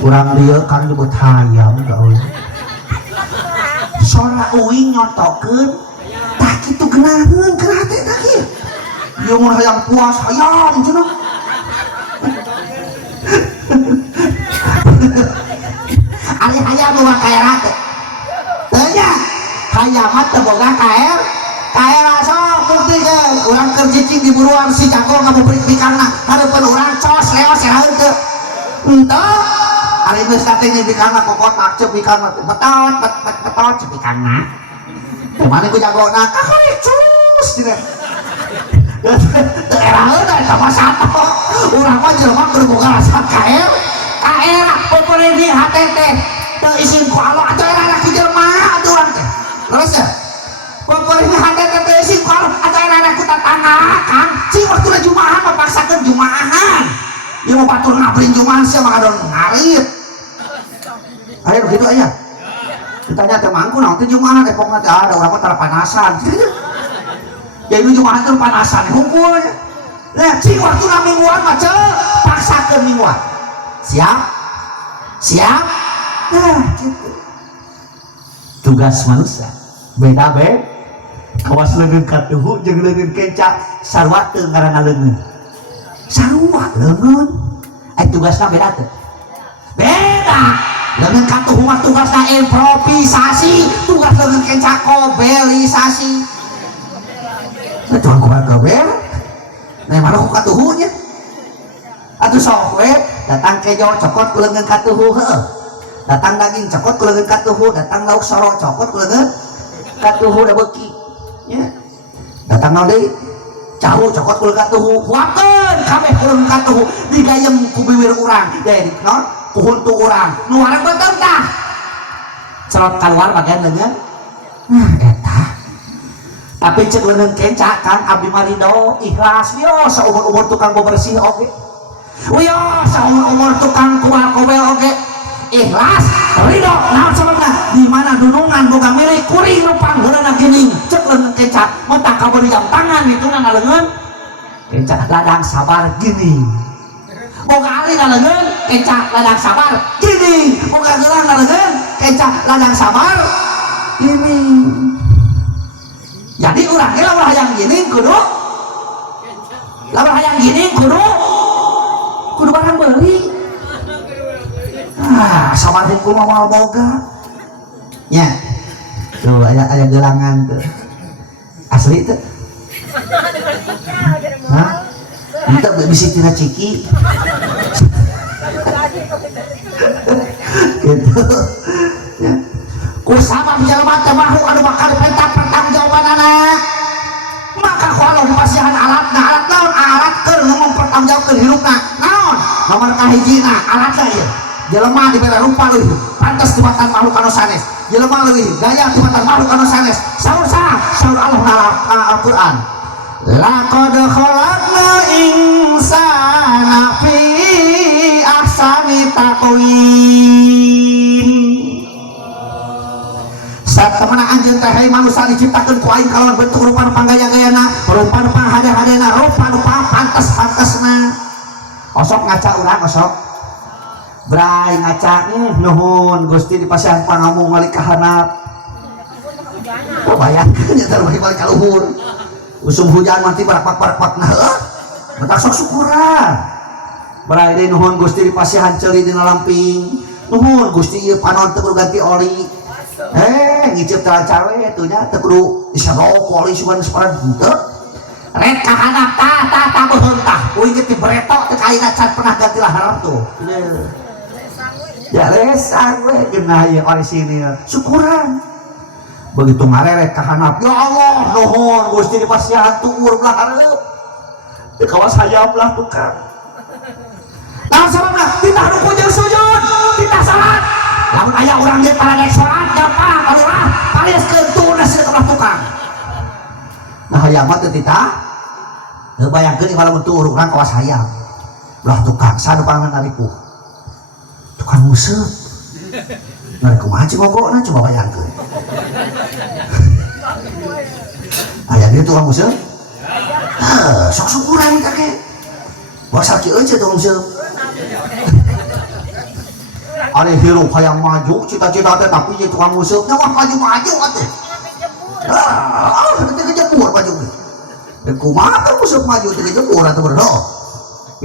urang dieu kan disebut hayam da uing suara uing nyotokeun tah kitu geunaheun keur hate tah kieu ieu mun hayam puas hayam cenah ari hayam boga kaera teh teu nya hayamat teboga kaer sok buktikan orang kerjicing di buruan si jago nggak mau beri pikarna hareupeun urang cos leos seraheun teu henteu ari geus tatenya pikarna kokot akcep pikarna betot pikarna teu mane ku jagona kakori cus dina teu eraheun eta mah sato urang mah jelema berboga rasa kaer pokoknya di hate teh teu isin ku Allah atuh era laki jelema atuh urang teh terus ya pokoknya hati tete sih kalau ada anak kita tangga kan sih waktu na jumahan mempaksakan jumahan dia mau patur ngabrin jumahan sih maka don ngarit ayo begitu aja ditanya temanku nanti jumahan pokoknya ada orang mah panasan jadi jumahan itu panasan hukumnya nah sih waktu na mingguan macam paksakan mingguan siap nah gitu tugas manusia beda kawas leungeun katuhu jeung leungeun kenca sarua teu ngaranna leungeun sarua leungeun tugasna beda teu beda leungeun katuhu mah tugasna improvisasi tugas leungeun kenca kobelisasi tuan kumaha kobel nah mana ku katuhu nya atuh sok we datang kejo cokot ku leungeun katuhu heuh datang daging cokot ku leungeun katuhu datang lauk soro cokot ku leungeun katuhu da beuki nya datang naon deui cahu cokot ku leungeun katuhu huakeun kabeh ku leungeun katuhu digayem ku bibir urang jadi naon ku huntu urang nu wareg beuteung tah celot kaluar bagian leungeun nah eta tapi cek leungeun kenca kan abdi marido ikhlas yo saumur-umur tukang bebersih oge yo saumur-umur tukang kual kobel oge ikhlas ridho naon sababna di mana dunungan boga milik kuring nu panggeulana geuning cek leungeun kenca mentak kabeureum jam tangan dituna ngaleungeun kenca ladang sabar geuning boga ali ngaleungeun kenca ladang sabar geuning boga geurang ngaleungeun kenca ladang sabar geuning jadi urang ge lamun hayang geuning kudu lamun hayang geuning kudu barang beuli sama hukum mau boga nya tuh aya gelangan tuh asli tuh hah kita bisa tina ciki gitu ya ku sama bicara teh makhluk anu bakal dipentak pertanggungjawabanana maka kalau dipasihan alat naon alat keur ngomong pertanggungjawabkeun hirupna naon nomor kahijina alat ieu jelema dibere rupa leuwih pantes tibatan makhluk anu sanes jelema leuwih gaya tibatan makhluk anu sanes saur saha saur Allah na Al-Qur'an laqad khalaqnal insana fi ahsani taqwim. Satemana anjeun teh hayang manusia diciptakeun ku aing kalawan bentuk rupa panggaya-gayana, rupa hade-hadena, rupa pantes-pantesna. Osok ngaca urang osok. Bray ngaca nuhun Gusti dipasihan pangamu malik ka handap. Oh bayangkeun nya teh balik ka luhur. Usum hujan mati barak-barak nah heuh. Mentak sok syukuran. Bray deui nuhun Gusti dipasihan ceuli dina lamping. Nuhun Gusti ieu panon teu ganti oli. Ngicip telancar we teu nya teu kudu disadok oli sugan separan henteu. Rek ka handap tah beheung tah. Uing ge ti beretok teu kaina can pernah ganti lahar tuh. Ya lesan we geunah ieu oli sini syukuran. Begitu ngarerek ka handap, ya Allah nuhun Gusti dipasihan tuur belah hareup. Teu kawas hayam lah tukang. Naon sababna? Titah ruku jeung sujud, titah salat. Lamun aya urang ge paradek salat gampang kalurah paliskeun tunas ka belah tukang. Nah hayam mah teu titah. Teu bayangkeun imalamun tuur urang kawas hayam. Belah tukang sanu pangan naripu. Tukang museup. Nah kumaha cing ngogona coba bayangkeun. Aya dieu tukang museup? Sok syukuran we kakek. Basal kieu euy tukang museup. Ari hirup hayang maju cita-cita teh tapi ieu tukang museup nya mah maju-maju atuh. Teu kejebur baju ge. Dan kumaha teh museup maju teu kejebur atuh bener.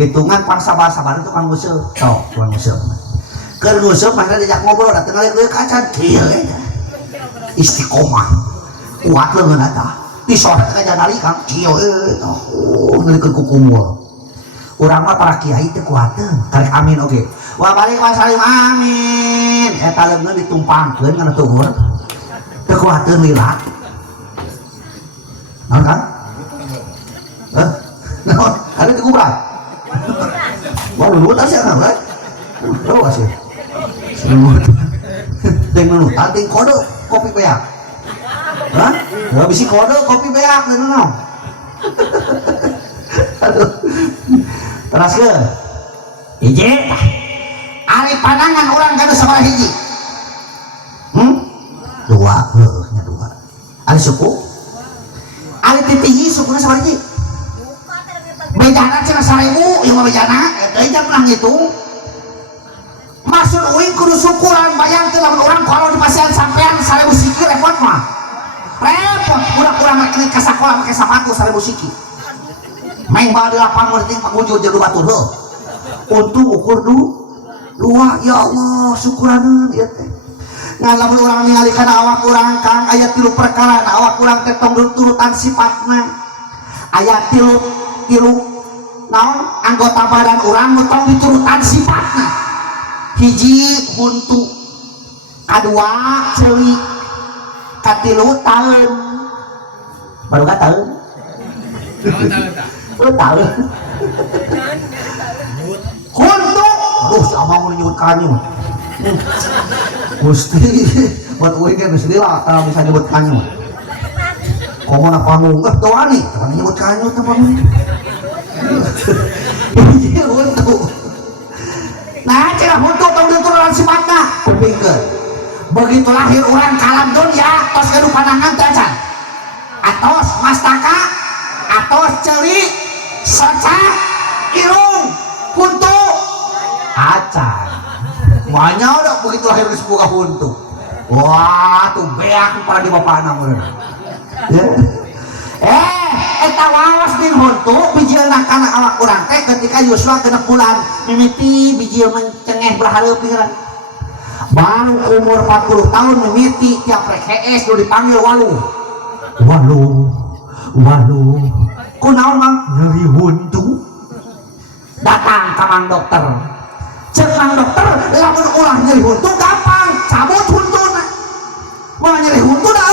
Hitungan pangsabar-sabar tukang museup. Sok tukang museup. Keur museup mah diajak ngobrol da teu ngaleuk kacan kieu nya. Istiqomah. Kuat leungeun eta. Disoret ka janari Kang kieu nalikeun ku kumul. Urang mah para kiai teu kuateun, karek amin oge. Wa balik wasalim amin. Eta leungeun ditumpangkeun kana tuhur. Teu kuateun lila. Naon kan? Naon? Ada di kubrak. Wah, lu tadi kan, right? Lu kasih. Semut. Teng nunutan ting kode kopi beak. Hah? Ya bisi kode kopi beak teh naon? Aduh. Teraskeun. Hiji. Ari panangan urang kana sabaraha hiji? Dua, nya dua. Ari suku? Ari titihi sukuna sabaraha hiji? Bejana cenah 1000, ieu mah bejana, teh jam pernah ngitung. Maksud uing kudu syukuran bayangkeun lamun urang kalau dipasihan sampean 1000 siki repot mah. Repot, urang-urang mah kena ka sakola make sepatu 1000 siki. Main bae di lapangan ting pangujud jeung batur heuh. Untung ukur dua, ya Allah syukuraneun ieu teh. Ngan lamun urang ningali kana awak urang Kang aya 3 perkara awak urang teh tong turutan sifatna. Aya 3 naon anggota badan urang nu tong diturutan sifatna. Hiji huntu, kadua ceuli, katilu taeun. Baru ka taeun? Taeun. Huntu, aduh si abang mau nyebut kanyu. Gusti, buat uing kan mesti lah kalau bisa nyebut kanyu. Komo na panggung, teu wani, teman nyebut kanyu teh panggung. Hiji huntu. Nah, cenah huntu tong diturunan sifatna, kupingkeun. Begitu lahir urang kalam dunya, tos kedu panangan teh acan. Atos mastaka, atos ceuli, soca, irung, huntu, acan. Moanya udah begitu lahir geus boga huntu. Wah, tuh beak para di bapana meureun. Eta wawas din huntu bijilna kana awak urang teh ketika Yosua 6 bulan mimiti bijil mencengeh berhareup pikiran. Baru umur 40 tahun mimiti tiap rek hees nu dipanggil waluh. Waluh. Kunaon Mang? Nyeri huntu. Datang ka Mang Dokter. Cek Mang Dokter, lamun ulah nyeri huntu gampang, cabut huntuna. Mau nyeri huntu dah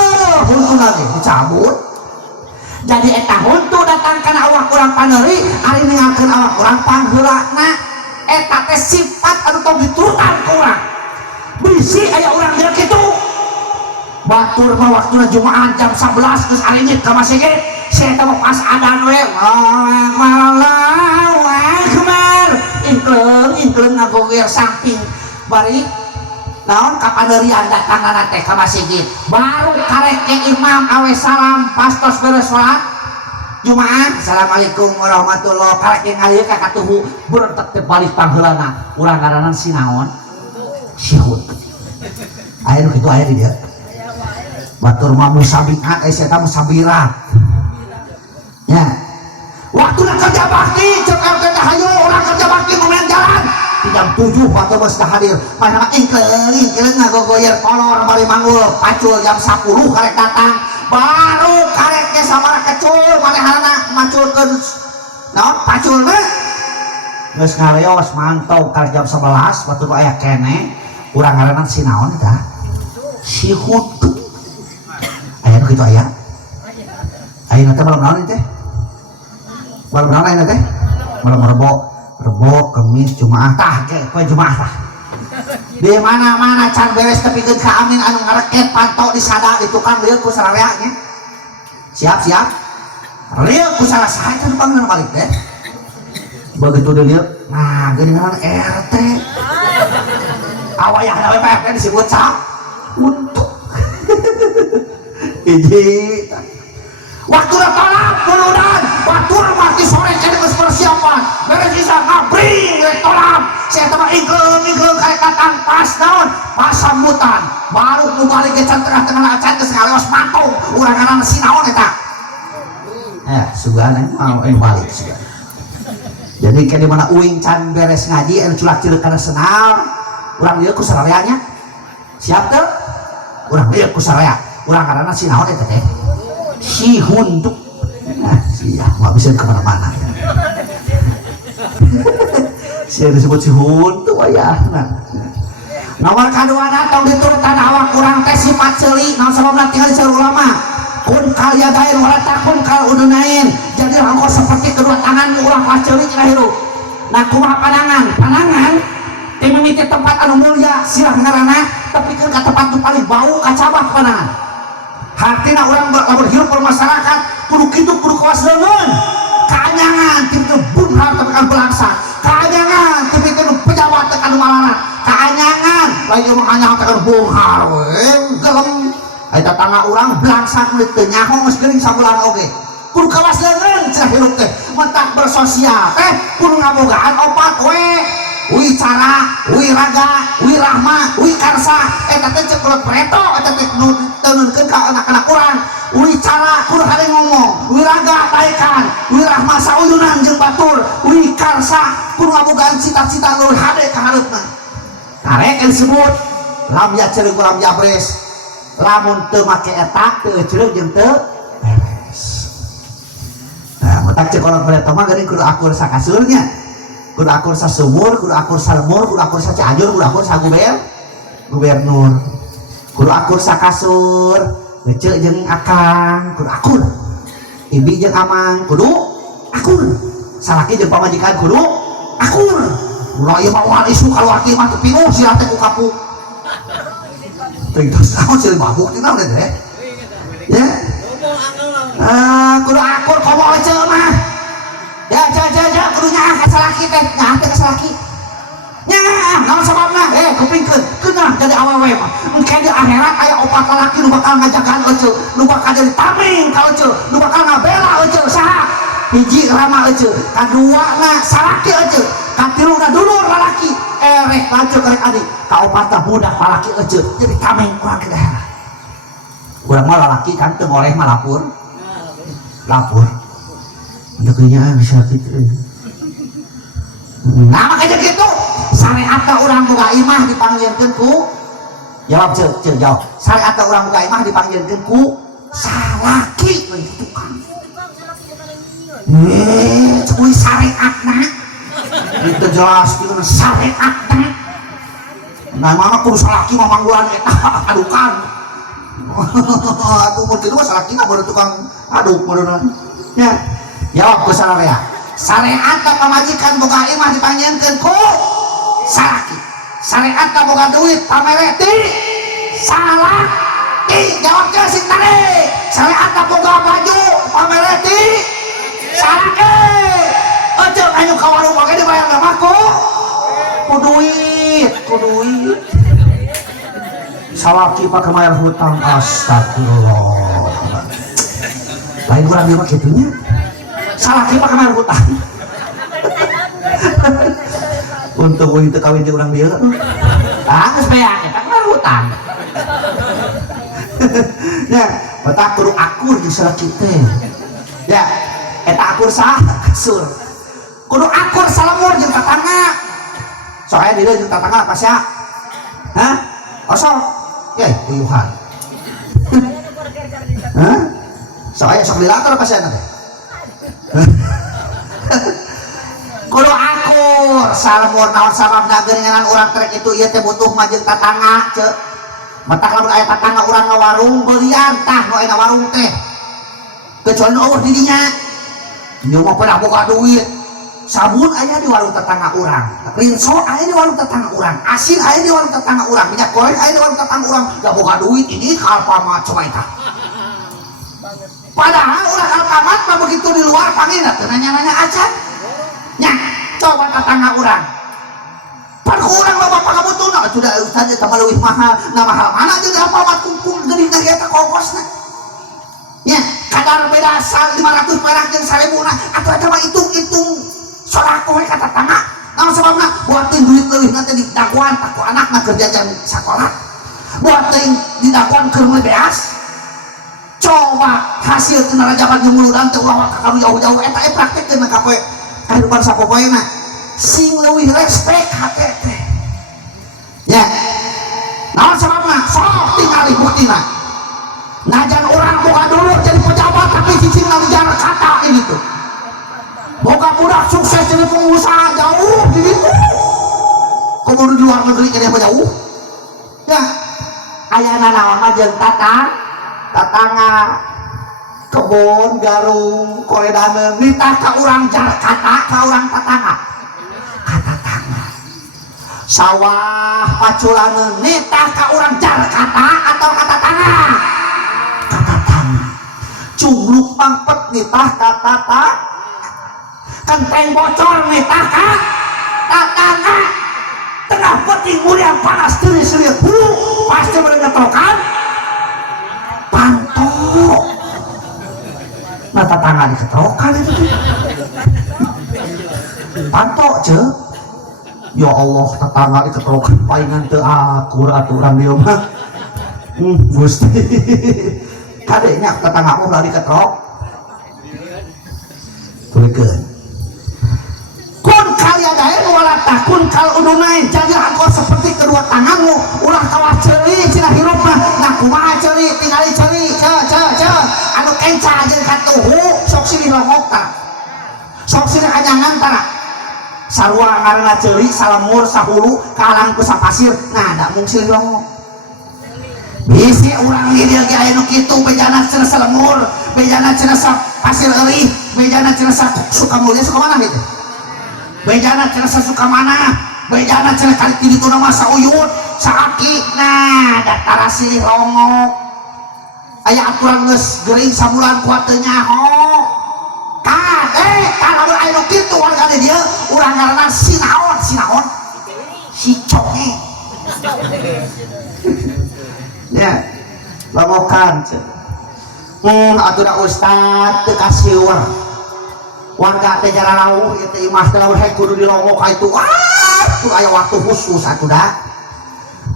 huntuna ge dicabut. Jadi eta huntu datang kana awak urang paneuri ari ningalkeun awak urang pangheulana eta teh sifat anu tong diturutan ku urang bisi aya urang geus kitu batur mah waktuna Jumaah jam 11 terus aringit ka masjid saya tahu pas adan we Allahu Akbar ingkeun ngagoger samping bari naon kapanerian datangana teh ka masjid baru karek ke imam awe salam pas tos beres salat Jumaah Assalamualaikum warahmatullahi karek ngalieu ka katuhu berentek teh balik pangheulana urang ngaranna sinaon syihud aya nu kitu aya di dieu batur mah musabiqah saya tahu musabirah ya waktu nak kerja bakti cekal ke hayu orang kerja bakti ngomen jalan di jam 7 batur mah sudah hadir mana ingkeun ngagogoyer kolor bari manggul pacul jam 10 karek datang baru karek ke sabaraha kecul manehanna maculkeun naon pacul mah geus ngareos mantau ka jam 11 batur aya kene urang ngaranna sinaon eta si hutu aya nu kitu aya ayeuna teh malam naon teh malam naon ayeuna teh malam rebo kemis Jumaah tah ke poe Jumaah tah di mana-mana can beres tepikeun ka amin anu ngareket panto di sada di tukang lieu ku sararea nya siap lieu ku salah saha teh panggeunan balik teh begitu dia lieu nah geuningan RT awayahna we PRT disebut sa untuk hiji waktu tolak puluhan batur mati sore kene geus persiapan beres bisa ngabring we tolak saya teh ingkeun karek datang pas naon pas sambutan baru nu balik ke tengah-tengah acan geus ngaleos mantong urang ngaranna sinaon eta sugana mau balik sugan jadi ke di mana uing can beres ngaji anu culak cileuk kana senal urang lieu ku sarareanya siap teu urang lieu ku sararea urang ngaranna sinaon eta teh si huntuk siap nggak bisa kemana-mana saya disebut si huntuk ayah nomor kedua atau diturutan awak kurang tes sifat celi nah sebabna tinggal di ulama kun kalian gair wala takun kal udunain jadi angkor seperti kedua tangan urang pas celi cina hirup nah kumaha panangan tim mimiti tempat anu mulia silah ngarana tapi kan ke tempat tu paling bau kacabah panangan hartina orang lamun hirup bermasyarakat kudu kitu kudu kawas leungeun kaanyangan tim teu bunhar tapi kan belangsa kaanyangan tim teu pejabat teh kan malana kaanyangan lain mah anyangan teh kan bunghar we gelem eta tangga urang belangsa kulit teu nyaho geus geuning sabulan oge kudu kawas leungeun cenah hirup teh mentak bersosial teh kudu ngabogaan opat we wi cara, wi raga, wi rahma, wi karsa eta teh cek kulit preto eta teh teunkeun ka anak-anak urang wi cara kudu hade ngomong wi raga taekan wi rahma sauyunan jeung batur wi karsa kudu ngabogaan cita-cita nu hade ka hareupna karek disebut lam ya ceuleuh lam jabres lamun teu make eta teu ceuleuh jeung teu beres nah matak cek kolot preto mah geuning kudu akur sakasurnya kudu akur sasumur kudu akur salemur kudu akur sacianjur kudu akur gubernur kudu akur sakasur ngeceuk jeung akang kudu akur ibi jeung amang kudu akur salaki jeung pamajikan kudu akur ulah ieu mah moal isu kaluar ti mah teu pinuh sia teh ku kapuk teh tos naon sih mabuk ti naon teh ya kudu akur komo ece mah ya kudu nyaah ka salaki teh nyaah teh ka salaki nyaah naon sababna kupingkeun keunah jadi awewe mah engke di akhirat aya opat lalaki nu bakal ngajagaan ece nu bakal jadi tameng ka ece nu bakal ngabela ece saha hiji rama ece kaduana salaki ece katiluna dulur lalaki ereh lanceuk karek adi kaopatna budak lalaki ece jadi tameng urang ke daerah urang mah lalaki kan teu ngoleh mah lapur negerinya bisa gitu nah makanya gitu syariat orang boga imah dipanggilkeun ku jawab ceu jawab syariat orang boga imah dipanggilkeun ku salaki begitu kan cuy syariatna itu jelas itu syariatna nah mana kudu salaki mah manggulan eta adukan atuh mun kitu mah salaki mah baru tukang aduk barunan ya jawab ku sararea syariat pamajikan boga imah dipanggilkeun ku salaki syariat boga duit pamere ti salaki salaki jawabnya si tarik syariat tak boga baju pamereti salaki aja ayo ke warung oke dibayar namaku ku duit salaki pakai bayar hutang astagfirullah lain orang dia pakai itunya salaki pakai bayar hutang untuk itu kawin di orang dia geus beak eta bayar hutang ya mata kudu akur di salaki teh ya eta akur sah kasur kudu akur salamur jeung tatangga soalnya dia jeung tatangga apa sih hah osok ya uyuhan hah soalnya sok dilatar apa sih nanti kudu akur salamur naon sababna geuningan urang trek itu ieu teh butuh mah jeung tatangga ceuk matak lamun aya tatangga urang na warung beurian tah nu aya warung teh kecuali eueuh di dinya ieu mah pada boga duit sabun aya di warung tetangga urang rinso aya di warung tetangga urang asin aya di warung tetangga urang minyak goreng aya di warung tetangga urang da boga duit ini ka Alfamart coba eta padahal urang Alfamart mah begitu di luar pangina teu nanya-nanya acan nya coba tetangga urang pan urang loba pangabutuhna sudah ustaz eta mah leuwih mahal nah mahal mana jeung Alfamart kumpul geuning na eta kongkosna nya kadar beda 500 perak jeung 1000 na atuh eta mah hitung-hitung sodako we ka tetangga naon sababna buat duit leuwih nanti di dakwaan tak ku anakna kerja jam sekolah buat di dakwaan keur meuli beas coba hasil tina rajaban jeung muludan teh ulah ka jauh-jauh eta praktekkeun ka poe kehidupan sapopoena sing leuwih respek hate teh ya naon sababna sok tingali buktina najan orang boga dulu jadi pejabat tapi cicing nang Jakarta ini tuh boga budak sukses jadi pengusaha jauh di situ kemudian di luar negeri kena jauh ya ayana naon mah jeung tatangga kebon garung koredaneun nitah ka urang Jakarta ka urang tatangga sawah paculaneun nitah ka urang Jakarta atau ka tatangga cungluk pangpet nitah ka tatangga kenteng bocor nitah ka tatangga tengah peting mulia panas teulis-teulis pasti merenggetokan pantok nah tatangga diketokan itu pantok ceuk ya Allah tetangga diketokan palingan teu akur aturan dia mah Gusti kadenya tetangga mah lari ketrok tulikeun kun kaliadae wala takun kal udunain jadilah engkau seperti kedua tanganmu ulah kawas ceuri cenah hirupna nah kumaha ceuri tingali ceuri ce anu kenca jeung katuhu sok silih longok tah sok silih kanyangan tah sarua ngaranna ceuri salemur sahulu kalang ku sapasir nah da mung silih longok bisi urang ieu ge aya nu kitu bejana cenah salemur bejana cenah pasir euy bejana cenah suka mulia suka mana gitu bejana cenah suka mana bejana cenah kali di ditu nama sauyut saaki nah datara silih longok aya aturan geus geuring sabulan kuat teu nyaho kade kana aya nu kitu warga dieu urang ngaranna sinaon si conge ya longokan atuh ustad teu kasieur warga teh jalan lauh ieu teh imah teh lauh kudu dilongok ka itu tuh aya waktu khusus atuh da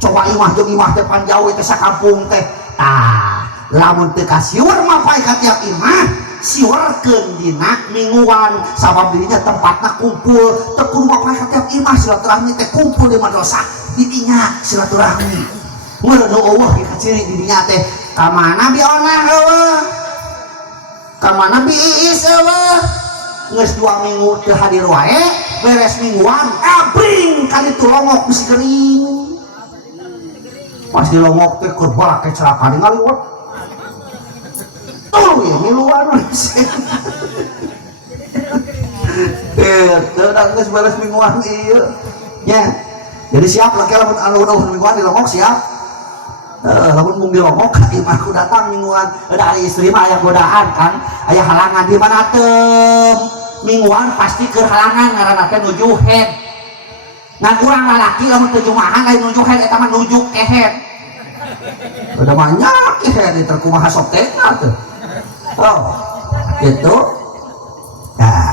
coba imah jeung imah teh panjauh teh sakampung teh tah lamun teu kasieur mah pae ka tiap imah siurkeun dina mingguan sabab dirinya tempatna kumpul teu kudu mah pae ka tiap imah silaturahmi teh kumpul di madrasah di dinya silaturahmi meureun eueuh kita ciri di dinya teh ka mana bi onah eueuh ka mana bi iis eueuh geus 2 minggu teu hadir wae beres mingguan abring ka ditu longok geus geuning pas di longok teh keur balak kecelakaan ngaliwat tuh ya miluan teu da geus beres mingguan ieu nya jadi siap lah kalau anu mingguan di longok siap lamun mung dirongok ka imahku datang mingguan dari istri mah aya godaan kan aya halangan di mana teu mingguan pasti ke halangan ngaranna teh nuju head ngan urang lalaki lamun teu jumahan lain nuju head eta mah nuju ke head udah banyak ke head di terkumaha sok teh teh oh gitu nah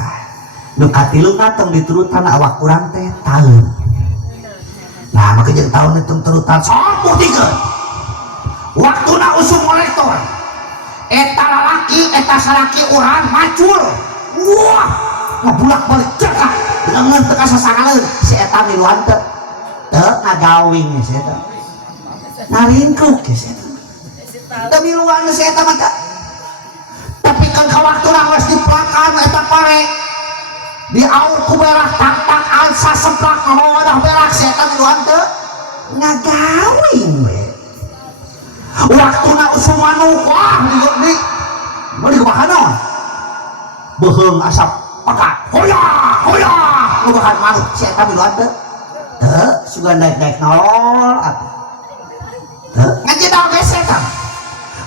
nu katiluna tong diturutan awak urang teh taeun nah maka jeung taun itu turutan sok buktikan waktuna usum kolektor eta lalaki eta salaki urang macul wah ngabulak balik cekak dengan teka sasangaleun si eta miluan teu ngagawing si eta naringkuk si eta teu miluan si eta mah tapi kan ka waktuna geus diplakan eta pare di aur ku berak tak alsa semplak ngawadah berak si eta miluan teu ngagawing we waktuna usum manuk wah di kebahana beheung asap pakat hoya hoya ngebahan manuk si eta miluan teu sugan daek-daek nol atuh ngajedal gesekan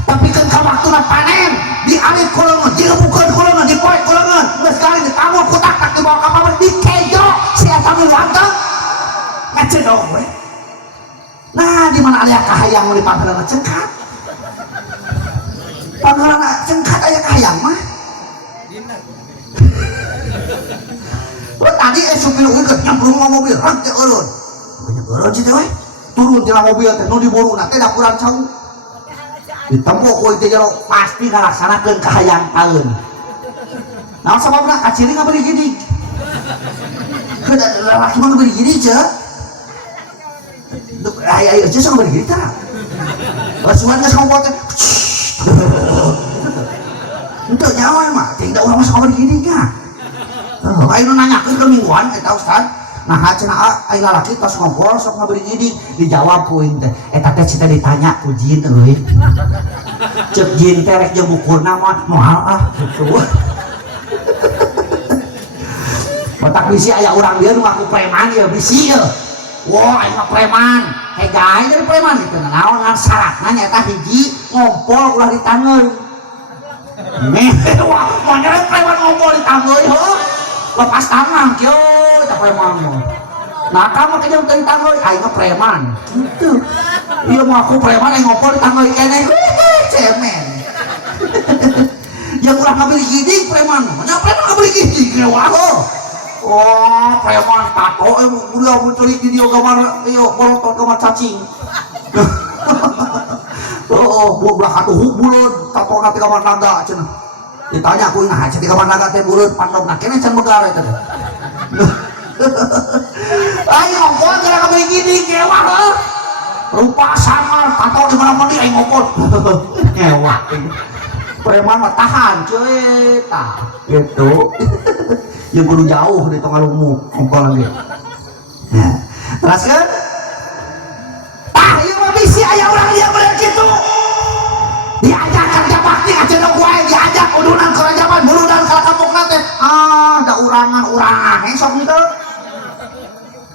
tapi kan ka waktuna panen di alit kuleungeun dilebukeun kuleungeun dipoek kuleungeun geus kali ditamur ku tak dibawa ka pabrik dikejo si eta miluan teu ngacedog we nah di mana aya kahayang di panggeulana cengkat panggeulana cengkat aya kahayang mah lo tadi supir udah nyamplung mobil rantai eureun banyak eureun sih teh turun tina mobil teh nu diboruna teh da kurang jauh ditempo ku teh jero pasti ngalaksanakeun kahayang taeun naon sababna kaciri ngaberi gidig ke lalaki mah ngaberi gidig ce ayo aja sok ngaberi gidig tah basuhan geus ngompol teh henteu nyawa mah tinggal urang mah sok ngaberi gidig nya ayo nanyakeun ke mingguan eta Ustad nah cenah ai lalaki tos ngobrol sok ngaberi gidig dijawab ku teh eta teh cita ditanya ku jin euy ceuk jin teh rek jeung bukurna mah moal kitu batak bisi aya urang dieu nu ngaku preman ieu bisi ieu wah aing mah preman hegae jadi preman kitu naon ngan syaratna nyaeta hiji ngompol ulah ditangeuy wah mana preman ngompol ditangeuy heuh lepas tangan kieu eta preman mah nah kamu kejam teu ditangeuy aing mah preman kitu ieu mah aku preman aing ngompol ditangeuy keneh cemen yang ulah ngabeli gidig preman nya preman ngabeli gidig wah wah preman tato udah muncul di video gambar iyo bolotot gambar cacing oh belah katuhuk buleud tato nanti gambar naga cenah ditanya aku nah cenah gambar naga teh buleud pandogna keneh can megar eta teh ayo ngopol gara ngabeli gidig ngewah rupa samar tato di mana-mana aing ngopol ngewah preman mah tahan cuy tah gitu yang kudu jauh di tengah lumuk ngopol lagi nah terus kan tah ieu mah bisi aya urang dia bener kitu diajak kerja bakti acenah wae diajak udunan ka rajaban buludan ka kampungna teh da urangan sok henteu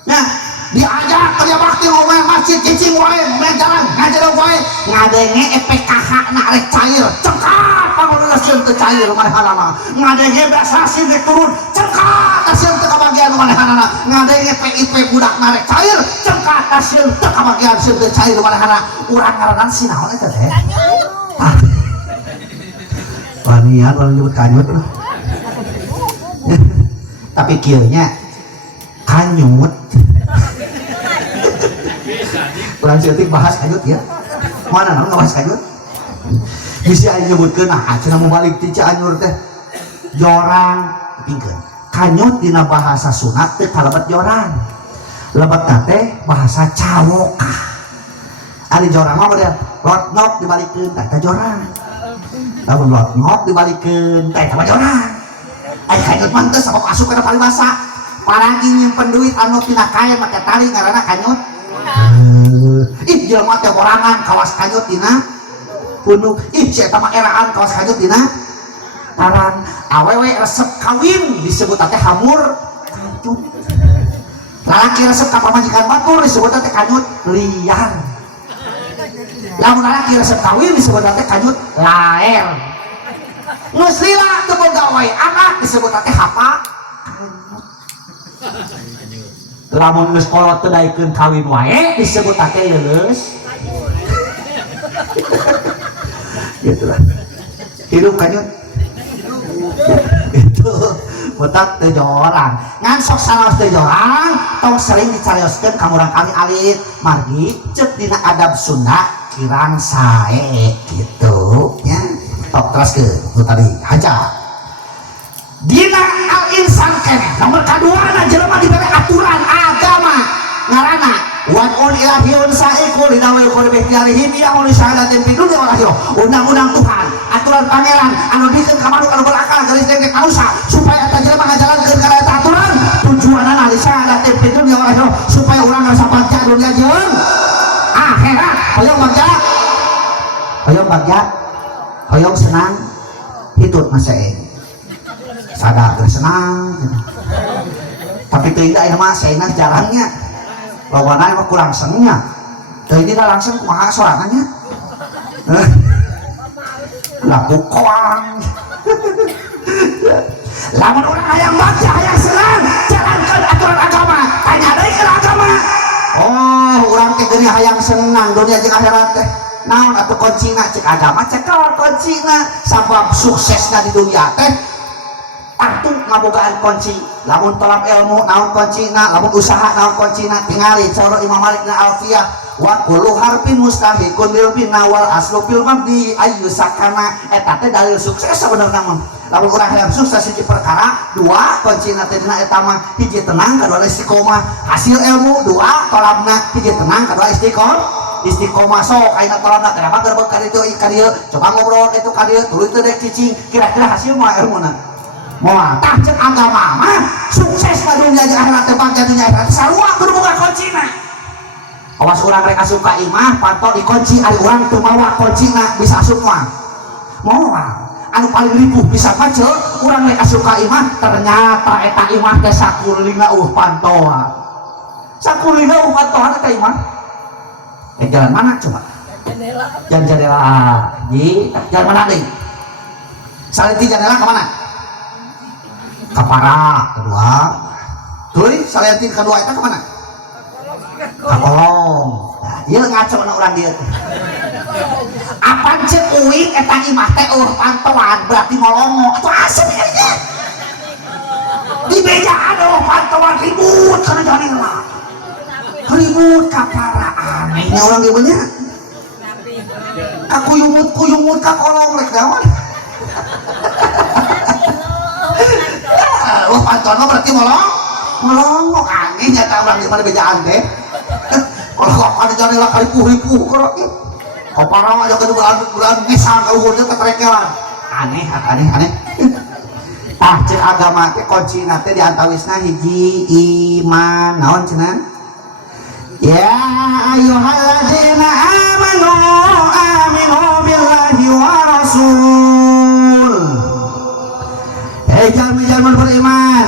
nah diajak kerja bakti ngomong masjid cicing wae main jalan ngajar wae ngadenge EPKH na rek cair cengkat panguluna sieun teu cair manehanana ngadenge prestasi rek turun cengkat sieun teu kabagian manehanana ngadenge PIP budak na rek cair cengkat sieun teu kabagian sieun teu cair manehanana urang ngaranna si naon eta teh panian orang nyebut kanyut tapi kieu nya kanyut kurang cetik bahas kanyut ya mana naon ngabahas kanyut bisa aing nyebutkeun nah cenah mubalik ti Cianjur teh jorang pingkeun kanyut dina bahasa Sunda teh kalebat jorang lebetna teh bahasa cawokah ari jorang mah model lotnok dibalikeun teh jorang lamun lotnok dibalikeun teh jorang ai kanyut mah teh sabab asup kana paribasa paragi nyimpen duit anu tina kain make tali ngaranna kanyut ih jelema teh borangan kawas kanyut dina punuk ih si eta mah eraan kawas kanyut dina taran awewe resep kawin disebut teh hamur kanyut lalaki resep ka pamajikan batur disebut teh kanyut liar lamun lalaki resep kawin disebut teh kanyut laer geus lila teu boga wae anak disebut teh hapa lamun geus kolot teu daekeun kawin wae disebut teh leuleus gitu lah hidup kanyut itu butak teu jorang ngan sok salaos teu jorang tong sering dicarioskeun ka urang kami alit margi ceuk dina adab Sunda kirang sae gitu nya tok teruskeun tadi haja dina al insan keneh nomor kaduana jelema dibere aturan agama ngaranna wad'un ilahiyun sa'iqul lidawil qurbi tiarihim ya uli syahadatin fi dunya wal akhirah undang-undang Tuhan aturan pangeran anu dikeun ka manuk anu berakal geus dengke manusia supaya eta jelema ngajalankeun kana eta aturan tujuanna li syahadatin fi dunya wal akhirah supaya urang rasa bagja dunia jeung akhirat hoyong bagja hoyong senang hitut masih sadar senang tapi tidak ya mas saya jarangnya lawannya mah kurang senangnya jadi tidak langsung kumaha sorangannya laku koang lamun orang hayang baca hayang senang jalankan aturan agama tanya deui ke agama oh orang teh geuning hayang senang dunia jeung akhirat teh naon atuh kuncina cek agama cek kawan kuncina sabab suksesna di dunia teh atuh ngabogaan kunci lamun tolak ilmu naon kuncina lamun usaha naon kuncina tingali cara Imam Malik na Alfiyah wa kullu harfin mustahikun lil bina wal aslu fil mabdi ayyu sakana eta teh dalil sukses sabenerna mah lamun urang hayang sukses hiji perkara dua kuncina teh dina eta mah hiji tenang kadua istiqomah hasil ilmu dua tolabna hiji tenang kadua istiqomah sok ayeuna tolabna kenapa gerbek ka ditu ka dieu coba ngobrol itu ka dieu tuluy teu dek cicing kira-kira hasil moal ilmuna moal tah cek agama mah sukses ka dunia jeung akhirat teh bagja dunia akhirat sarua kudu boga kuncina awas urang rek asup ka imah pantol dikunci ari urang teu mawa kuncina bisa asup mah moal anu paling ripuh bisa macet urang rek asup ka imah ternyata eta imah teh sakurlina pantoan sakurlina pantoan eta imah jalan mana coba jalan jendela jalan mana nih salenti jendela kemana kapara kedua tuh salenti kedua itu kemana kakolong nah, dia ngaco na orang dia apa cek uing eta imah teh pantauan berarti ngolongo atau asem ya di bejaan pantauan ribut karena jendela ribut kapara anehnya orang dia banyak kuyumut kakolong rek dawan wah pantono berarti molong aneh nyata orang di mana bejaan teh kalau kok ada jadilah ripuh kalau kapara aja bulan ngesang kalau dia keterekelan aneh cek agama teh kunci teh diantawisna hiji iman naon cenah ya ayyuhalladzina aminu billahi wa rasul jalma beriman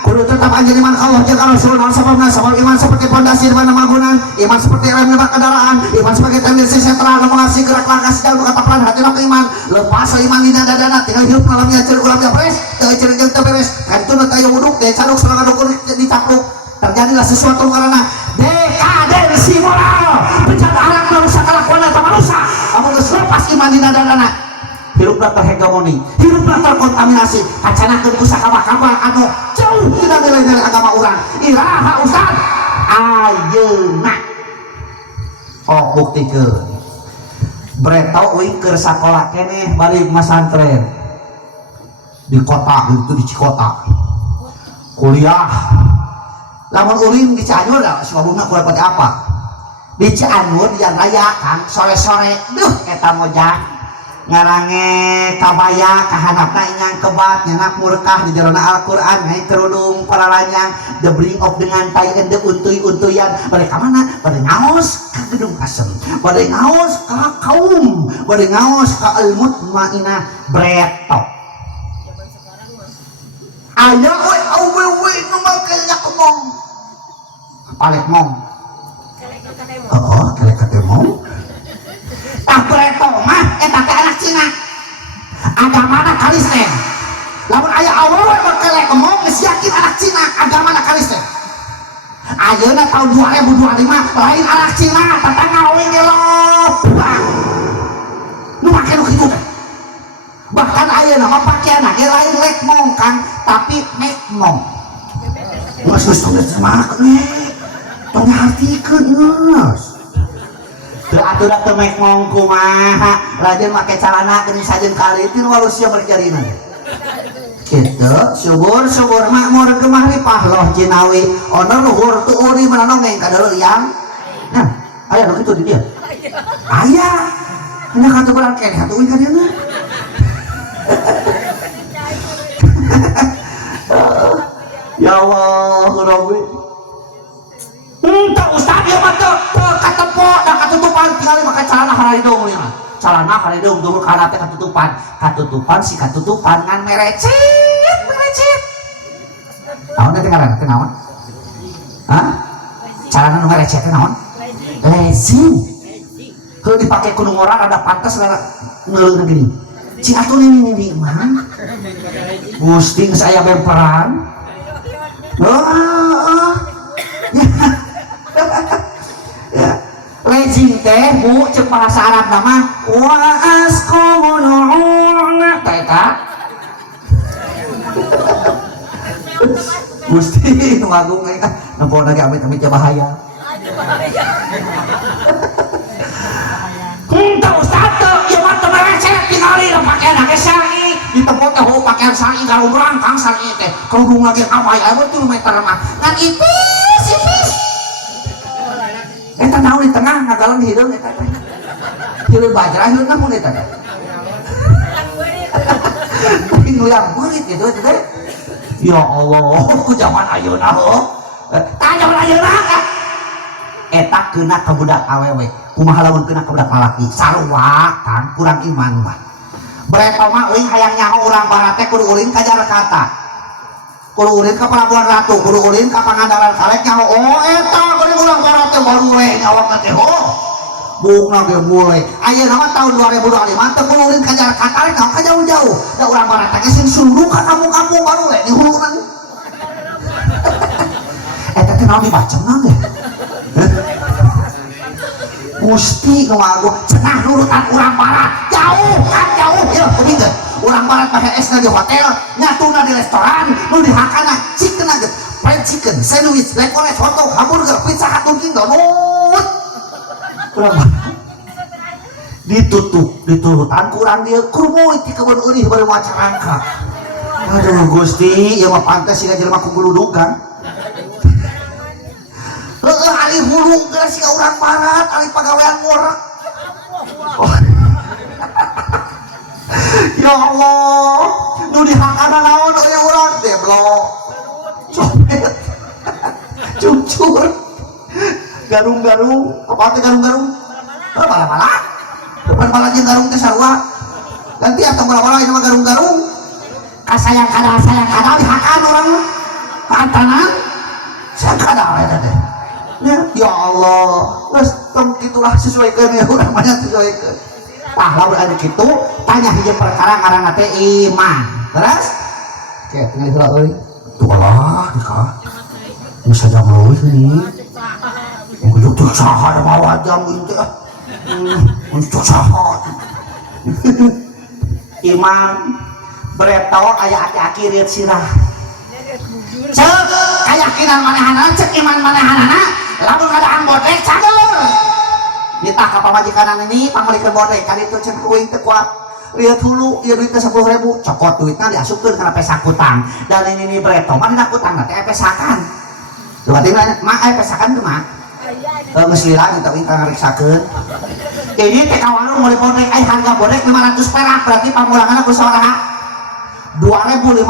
kudu tetap anjeun iman Allah jeung Rasul naon sababna sabab iman seperti pondasi mana bangunan iman seperti rem lebar kendaraan iman sebagai tendensi sentral nu mengasih gerak langkah sedang kataplan hatina ke iman lepas iman dina dadana tinggal hidup malamnya ceuk ulah beres teu ceuk jeung teu beres kantuna taya wuduk teh caruk sareng adukur dicapluk terjadilah sesuatu karena dekadensi moral pencatatan manusia kelakuan atau manusia kamu geus lepas iman dina dadana hirupna terhegemoni hirupna terkontaminasi kacanakeun ku sakabak-kabak anu jauh tina nilai-nilai agama urang iraha ustad ayeuna buktikeun breto uing keur sakola keneh balik masantren di kota itu di Cikota kuliah lamun ulin di Cianjur da Sukabumi kuliah pada apa di Cianjur di jalan raya kan sore-sore duh eta mojang ngarange kabaya kahanapna ingang kebat nyanak murkah di jarona Al-Quran ngai kerudung paralanyang the bring of dengan tai and the untuy-untuyan bade ka mana bade ngaos ka gedung asem bade ngaos ka kaum bade ngaos ka almut maina bretok aya we awewe nu makelak mong palek mong oh kelek mong Cina agamana Kristen lamun aya awewe berkelek ngomong geus yakin anak Cina agamana Kristen ayeuna tahun 2025 lain anak Cina tetangga wing gelobang nu make nu kitu teh bahkan ayeuna mah pakaianna ge lain lek mongkang tapi mekmong geus mah tong dihartikeun geus teu aturan teu mekmong kumaha rajin make calana geuning sajeun kalitin walusia berjarina kitu subur makmur gemah ripah loh Cinawi ono luhur tu uri mana nongeng kadeuleung yang nah aya nu kitu di dieu aya hanya kata barang keneh atuh ka dieu mah ya Allah Rabbi tak ustaz ya mah teu katempo da katutupan tinggal make calana haridung nih mah calana haridung dulu kana teh katutupan si katutupan ngan merecet naon teh ngaranna teh naon hah calana nu merecet teh naon lezing kalau dipake ku orang ada pantas ada ngeuleuh gini cing atuh ini mah Gusti geus aya bemperan ya lezing teh bu ceuk bahasa Arab nama wa asqamununa eta Gusti nu agung aya nampona ge amit-amit bahaya teu ustaz teu ieu mah teu merecet tingali da pakean ge syar'i ditepot teh pakaian syar'i garung-garung kang syar'i teh kerudung lagi awai aya 3 meter mah ngan ipis eta naon di tengah ngagalang hideung eta teh hideung bajra hideung namun eta teh tapi nu yang beurit kitu teh ya Allah ku zaman ayeuna heuh tah zaman ayeuna eta keuna ka budak awewe kumaha lamun keuna ka budak lalaki sarua kan kurang iman mah bereta mah euy hayang nyaho urang barat teh kudu ulin ka Jakarta kudu ulin ka Pelabuhan Ratu kudu ulin ka Pangandaran Salek nyaho oh eta kudu urang barat teh baru we nyawak teh ho bungna ge mulai ayeuna mah tahun 2025 teh kudu ulin ka Jakarta rek ka jauh-jauh da urang barat teh sing sunduk ka kampung-kampung baru we di hulunan eta teh naon dibacem naon teh Gusti nu agung cenah nurutan urang barat jauh ya begitu urang barat pakai es di hotel nyatuna di restoran nu dihakana chicken nugget fried chicken sandwich black orange hotdog hamburger pizza hatunking donut urang barat diturutan kurang dia kurmoy ti kebun eunih bari maca rangka aduh Gusti ieu mah pantes siga jelema kuguludugan ali hulu geus siga urang barat ali pagawean ngorek ya Allah nu dihakana naon aya urang deblok copet cucur garung-garung apa teh garung-garung bala-bala depan bala jeung garung teh sarua ganti atuh bala-bala ieu mah garung-garung kasayang kada dihakan urang pantanan sakada eta teh ya Allah geus tong kitulah sesuaikeun ya urang mah sesuaikeun tah lamun anu kitu tanya hiji perkara ngaranna teh iman terus oke tinggal heula euy tuh Allah dika nu sajam leuwih nih kudu teu saha da mawa jam teh untuk saha iman bereto aya aki-aki reut sirah ceuk kayakinan manehanana cek iman manehanana lamun ngadaan bodrek cager ditah ka pamajikan ini pamulikeun bodrek kali itu cek uing teu kuat lihat hulu ieu duit teh 10.000 cokot duitna diasupkeun kana pesak utang dan ini bereto mah dina utang teh pesakan berarti mah pesakan teu mah geus lila minta ngariksakeun ini teh ka warung meuli bodrek harga bodrek 500 perak berarti pamulanganna ku sabaraha 2.500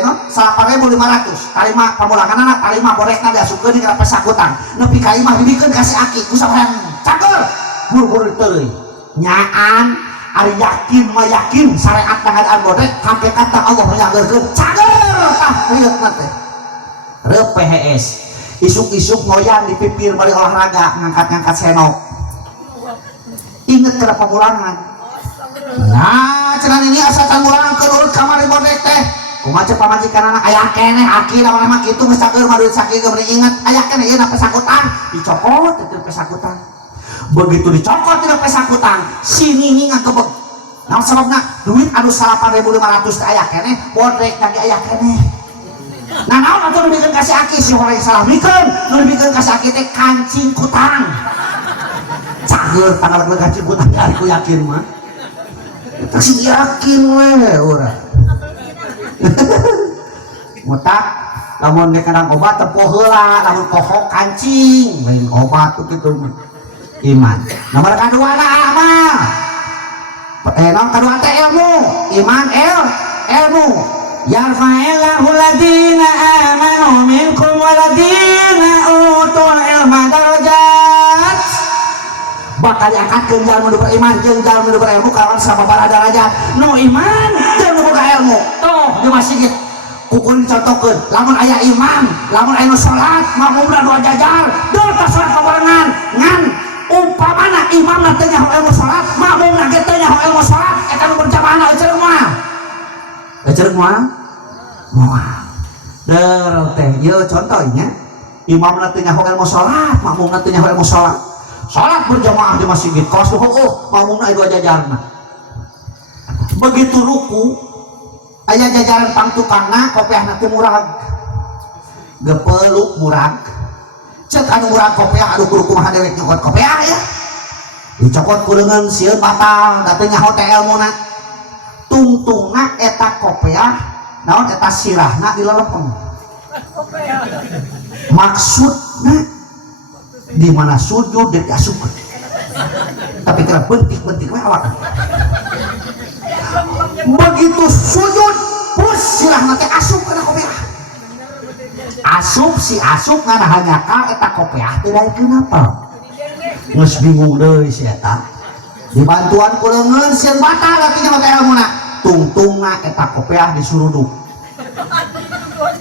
no 8.500 kalima pamulanganna kalima borekna diasupkeun di kana pesakutang nepi kalima hidikeun kasih aki ku sampean cager buru-buru teuing nyaan ari yakin mah yakin syariat ngadaan bodrek hakikat Allah menyageurkeun cager tah rieutna teh reup PHS isuk-isuk ngoyan di pipir bari olahraga ngangkat-ngangkat senok inget kana pamulangan nah cenah ini asa tanggulang keurut kamari bodek teh kumaha cek pamajikan anak aya keneh aki lama-lama kitu geus saeur mah duit sakieu geus inget aya keneh ieu na pesakutan dicokot itu pesakutan begitu dicokot itu pesakutan si Nini ngagebeg naon sababna duit anu 8.500 teh aya keneh bodek tadi aya keneh nah naon atuh nu dibikeun ka si aki si horeng salah mikeun nu dibikeun ka si aki teh kancing kutang cager tanggal kancing kutang ari ku yakin mah pasti yakin we urang mutak lamun dek kadang obat tepuh heula lamun kohok kancing lain obat tuh gitu iman nomor kedua na amal nomor kedua teh ilmu iman ilmu yarfa'illahu ladina amanu minkum waladina utul ilma darajat bakal diangkatkeun jalma nu beriman jeung jalma nu berilmu kawan sama para derajat nu iman jeung nu boga ilmu tuh di masjid kukur dicontohkeun lamun aya imam lamun aya nu salat makmumna nu jajar deuh ta salat kabarengan ngan umpamana imamna teu nyaho ilmu salat makmumna ge teu nyaho ilmu salat eta nu berjamaah euceung moal deuh teh ieu contohnya imamna teu nyaho ilmu salat makmumna teu nyaho ilmu salat salat berjamaah di masjid kaos makmumna aya dua jajarna begitu ruku aya jajaran pangtukangna kopiahna teh murag gepeluk murag cek anu murag kopiah aduh kudu kumaha dewek nyokot kopiah ya dicokot ku leungeun sieun batal da teu nyaho teh elmuna tungtungna eta kopiah naon eta sirahna dilelepeng maksudna di mana sujud dan diasupkan tapi kira bentik-bentik awak begitu sujud pus silah nanti asup kena kopiah asup si asup ngana hanya ka eta kopiah tidak kenapa nges bingung deh si eta dibantuan kulengen sian batal artinya mata ilmuna tungtungna eta kopiah disuruduk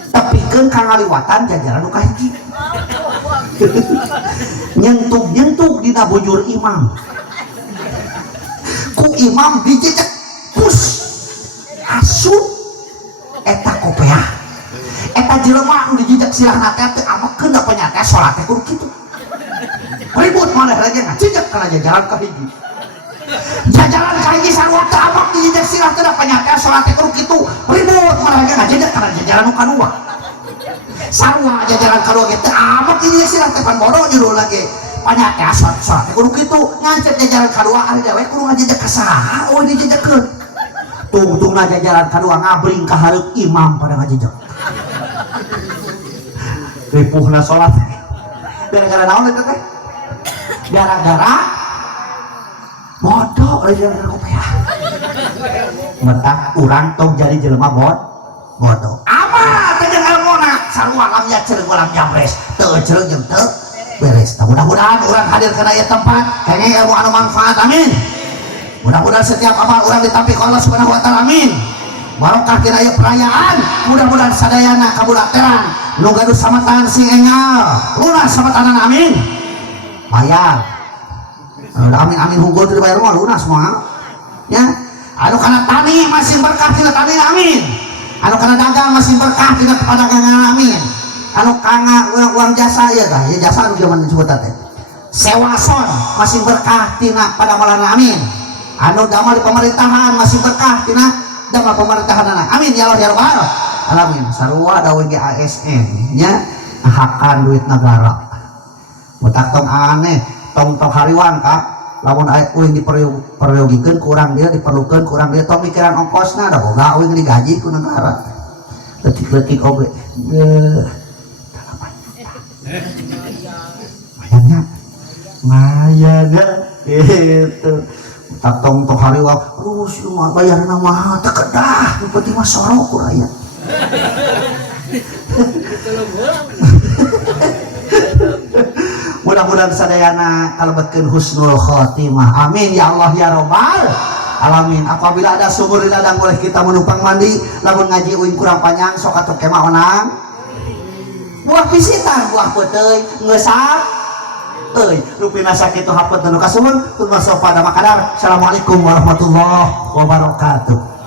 tapi kan kangaliwatan jajaran nu kahiji nyentuk dina bujur imam ku imam dijejak pus asup eta kopiah eta jelema nu dijejak silahna teh amekeun da panyata salat teh kudu kitu ribut maneh lagi ngajejak kana jajaran kahiji jajaran kahiji sarua teh amak dijejak silah teh da panyata salat teh kudu kitu ribut maneh lagi ngajejak kana jajaran nu kadua sarua jajaran kadua gitu amak ini silah tepan bodoh judul lagi banyak ya sholat kudu gitu ngancet jajaran kadua ari dewek kudu ngajejak ka saha oh dijejekeun tungtungna jajaran kadua ngabring ka hareup imam pada ngajejak ripuhna sholat gara-gara naon eta teh gara-gara bodoh gara-gara kopiah mentak urang tong jadi jelema bodoh ama teh sarua lam yaceung ulam jambres teu ceung jeung teu beres mudah-mudahan urang hadir kana ieu tempat kenging ilmu anu manfaat amin mudah-mudahan setiap amal urang ditampi ku Allah Subhanahu wa taala amin barokah tina ieu perayaan mudah-mudahan sadayana kabulateran nu gaduh samatan sing engal lunas samatanan amin bayar amin hungkul teu dibayar mah lunas moal ya anu kana tani masih berkah tina tani amin anu kana dagang masih berkah tina perdagangan amin anu kanga uang jasa ya tah ya jasa anu zaman disebut teh sewason masih berkah tina padamalan amin anu damel di pemerintahan masih berkah tina damel pemerintahan amin ya Allah ya rabbal alamin sarua da WG ASN nya hakan duit negara mutak tong aneh tong hariwan ka lamun aya uing diperyogikan kurang dia diperlukan kurang dia tong mikiran ongkosna da boga uing digaji ku negara letik-letik oge mayana itu tak tong hariwa terus mah bayarna mah teu kedah nu penting mah sorok ku rakyat mudah-mudahan sadayana kalebetkeun husnul khotimah amin ya Allah ya rabbal alamin apabila ada sumur di ladang boleh kita menumpang mandi lamun ngaji uing kurang panjang sok atuh kemah onang buah pisitan buah peuteuy ngeusap rupina sakitu hapet dan kasuhun kun masofa da makadar. Assalamualaikum warahmatullahi wabarakatuh.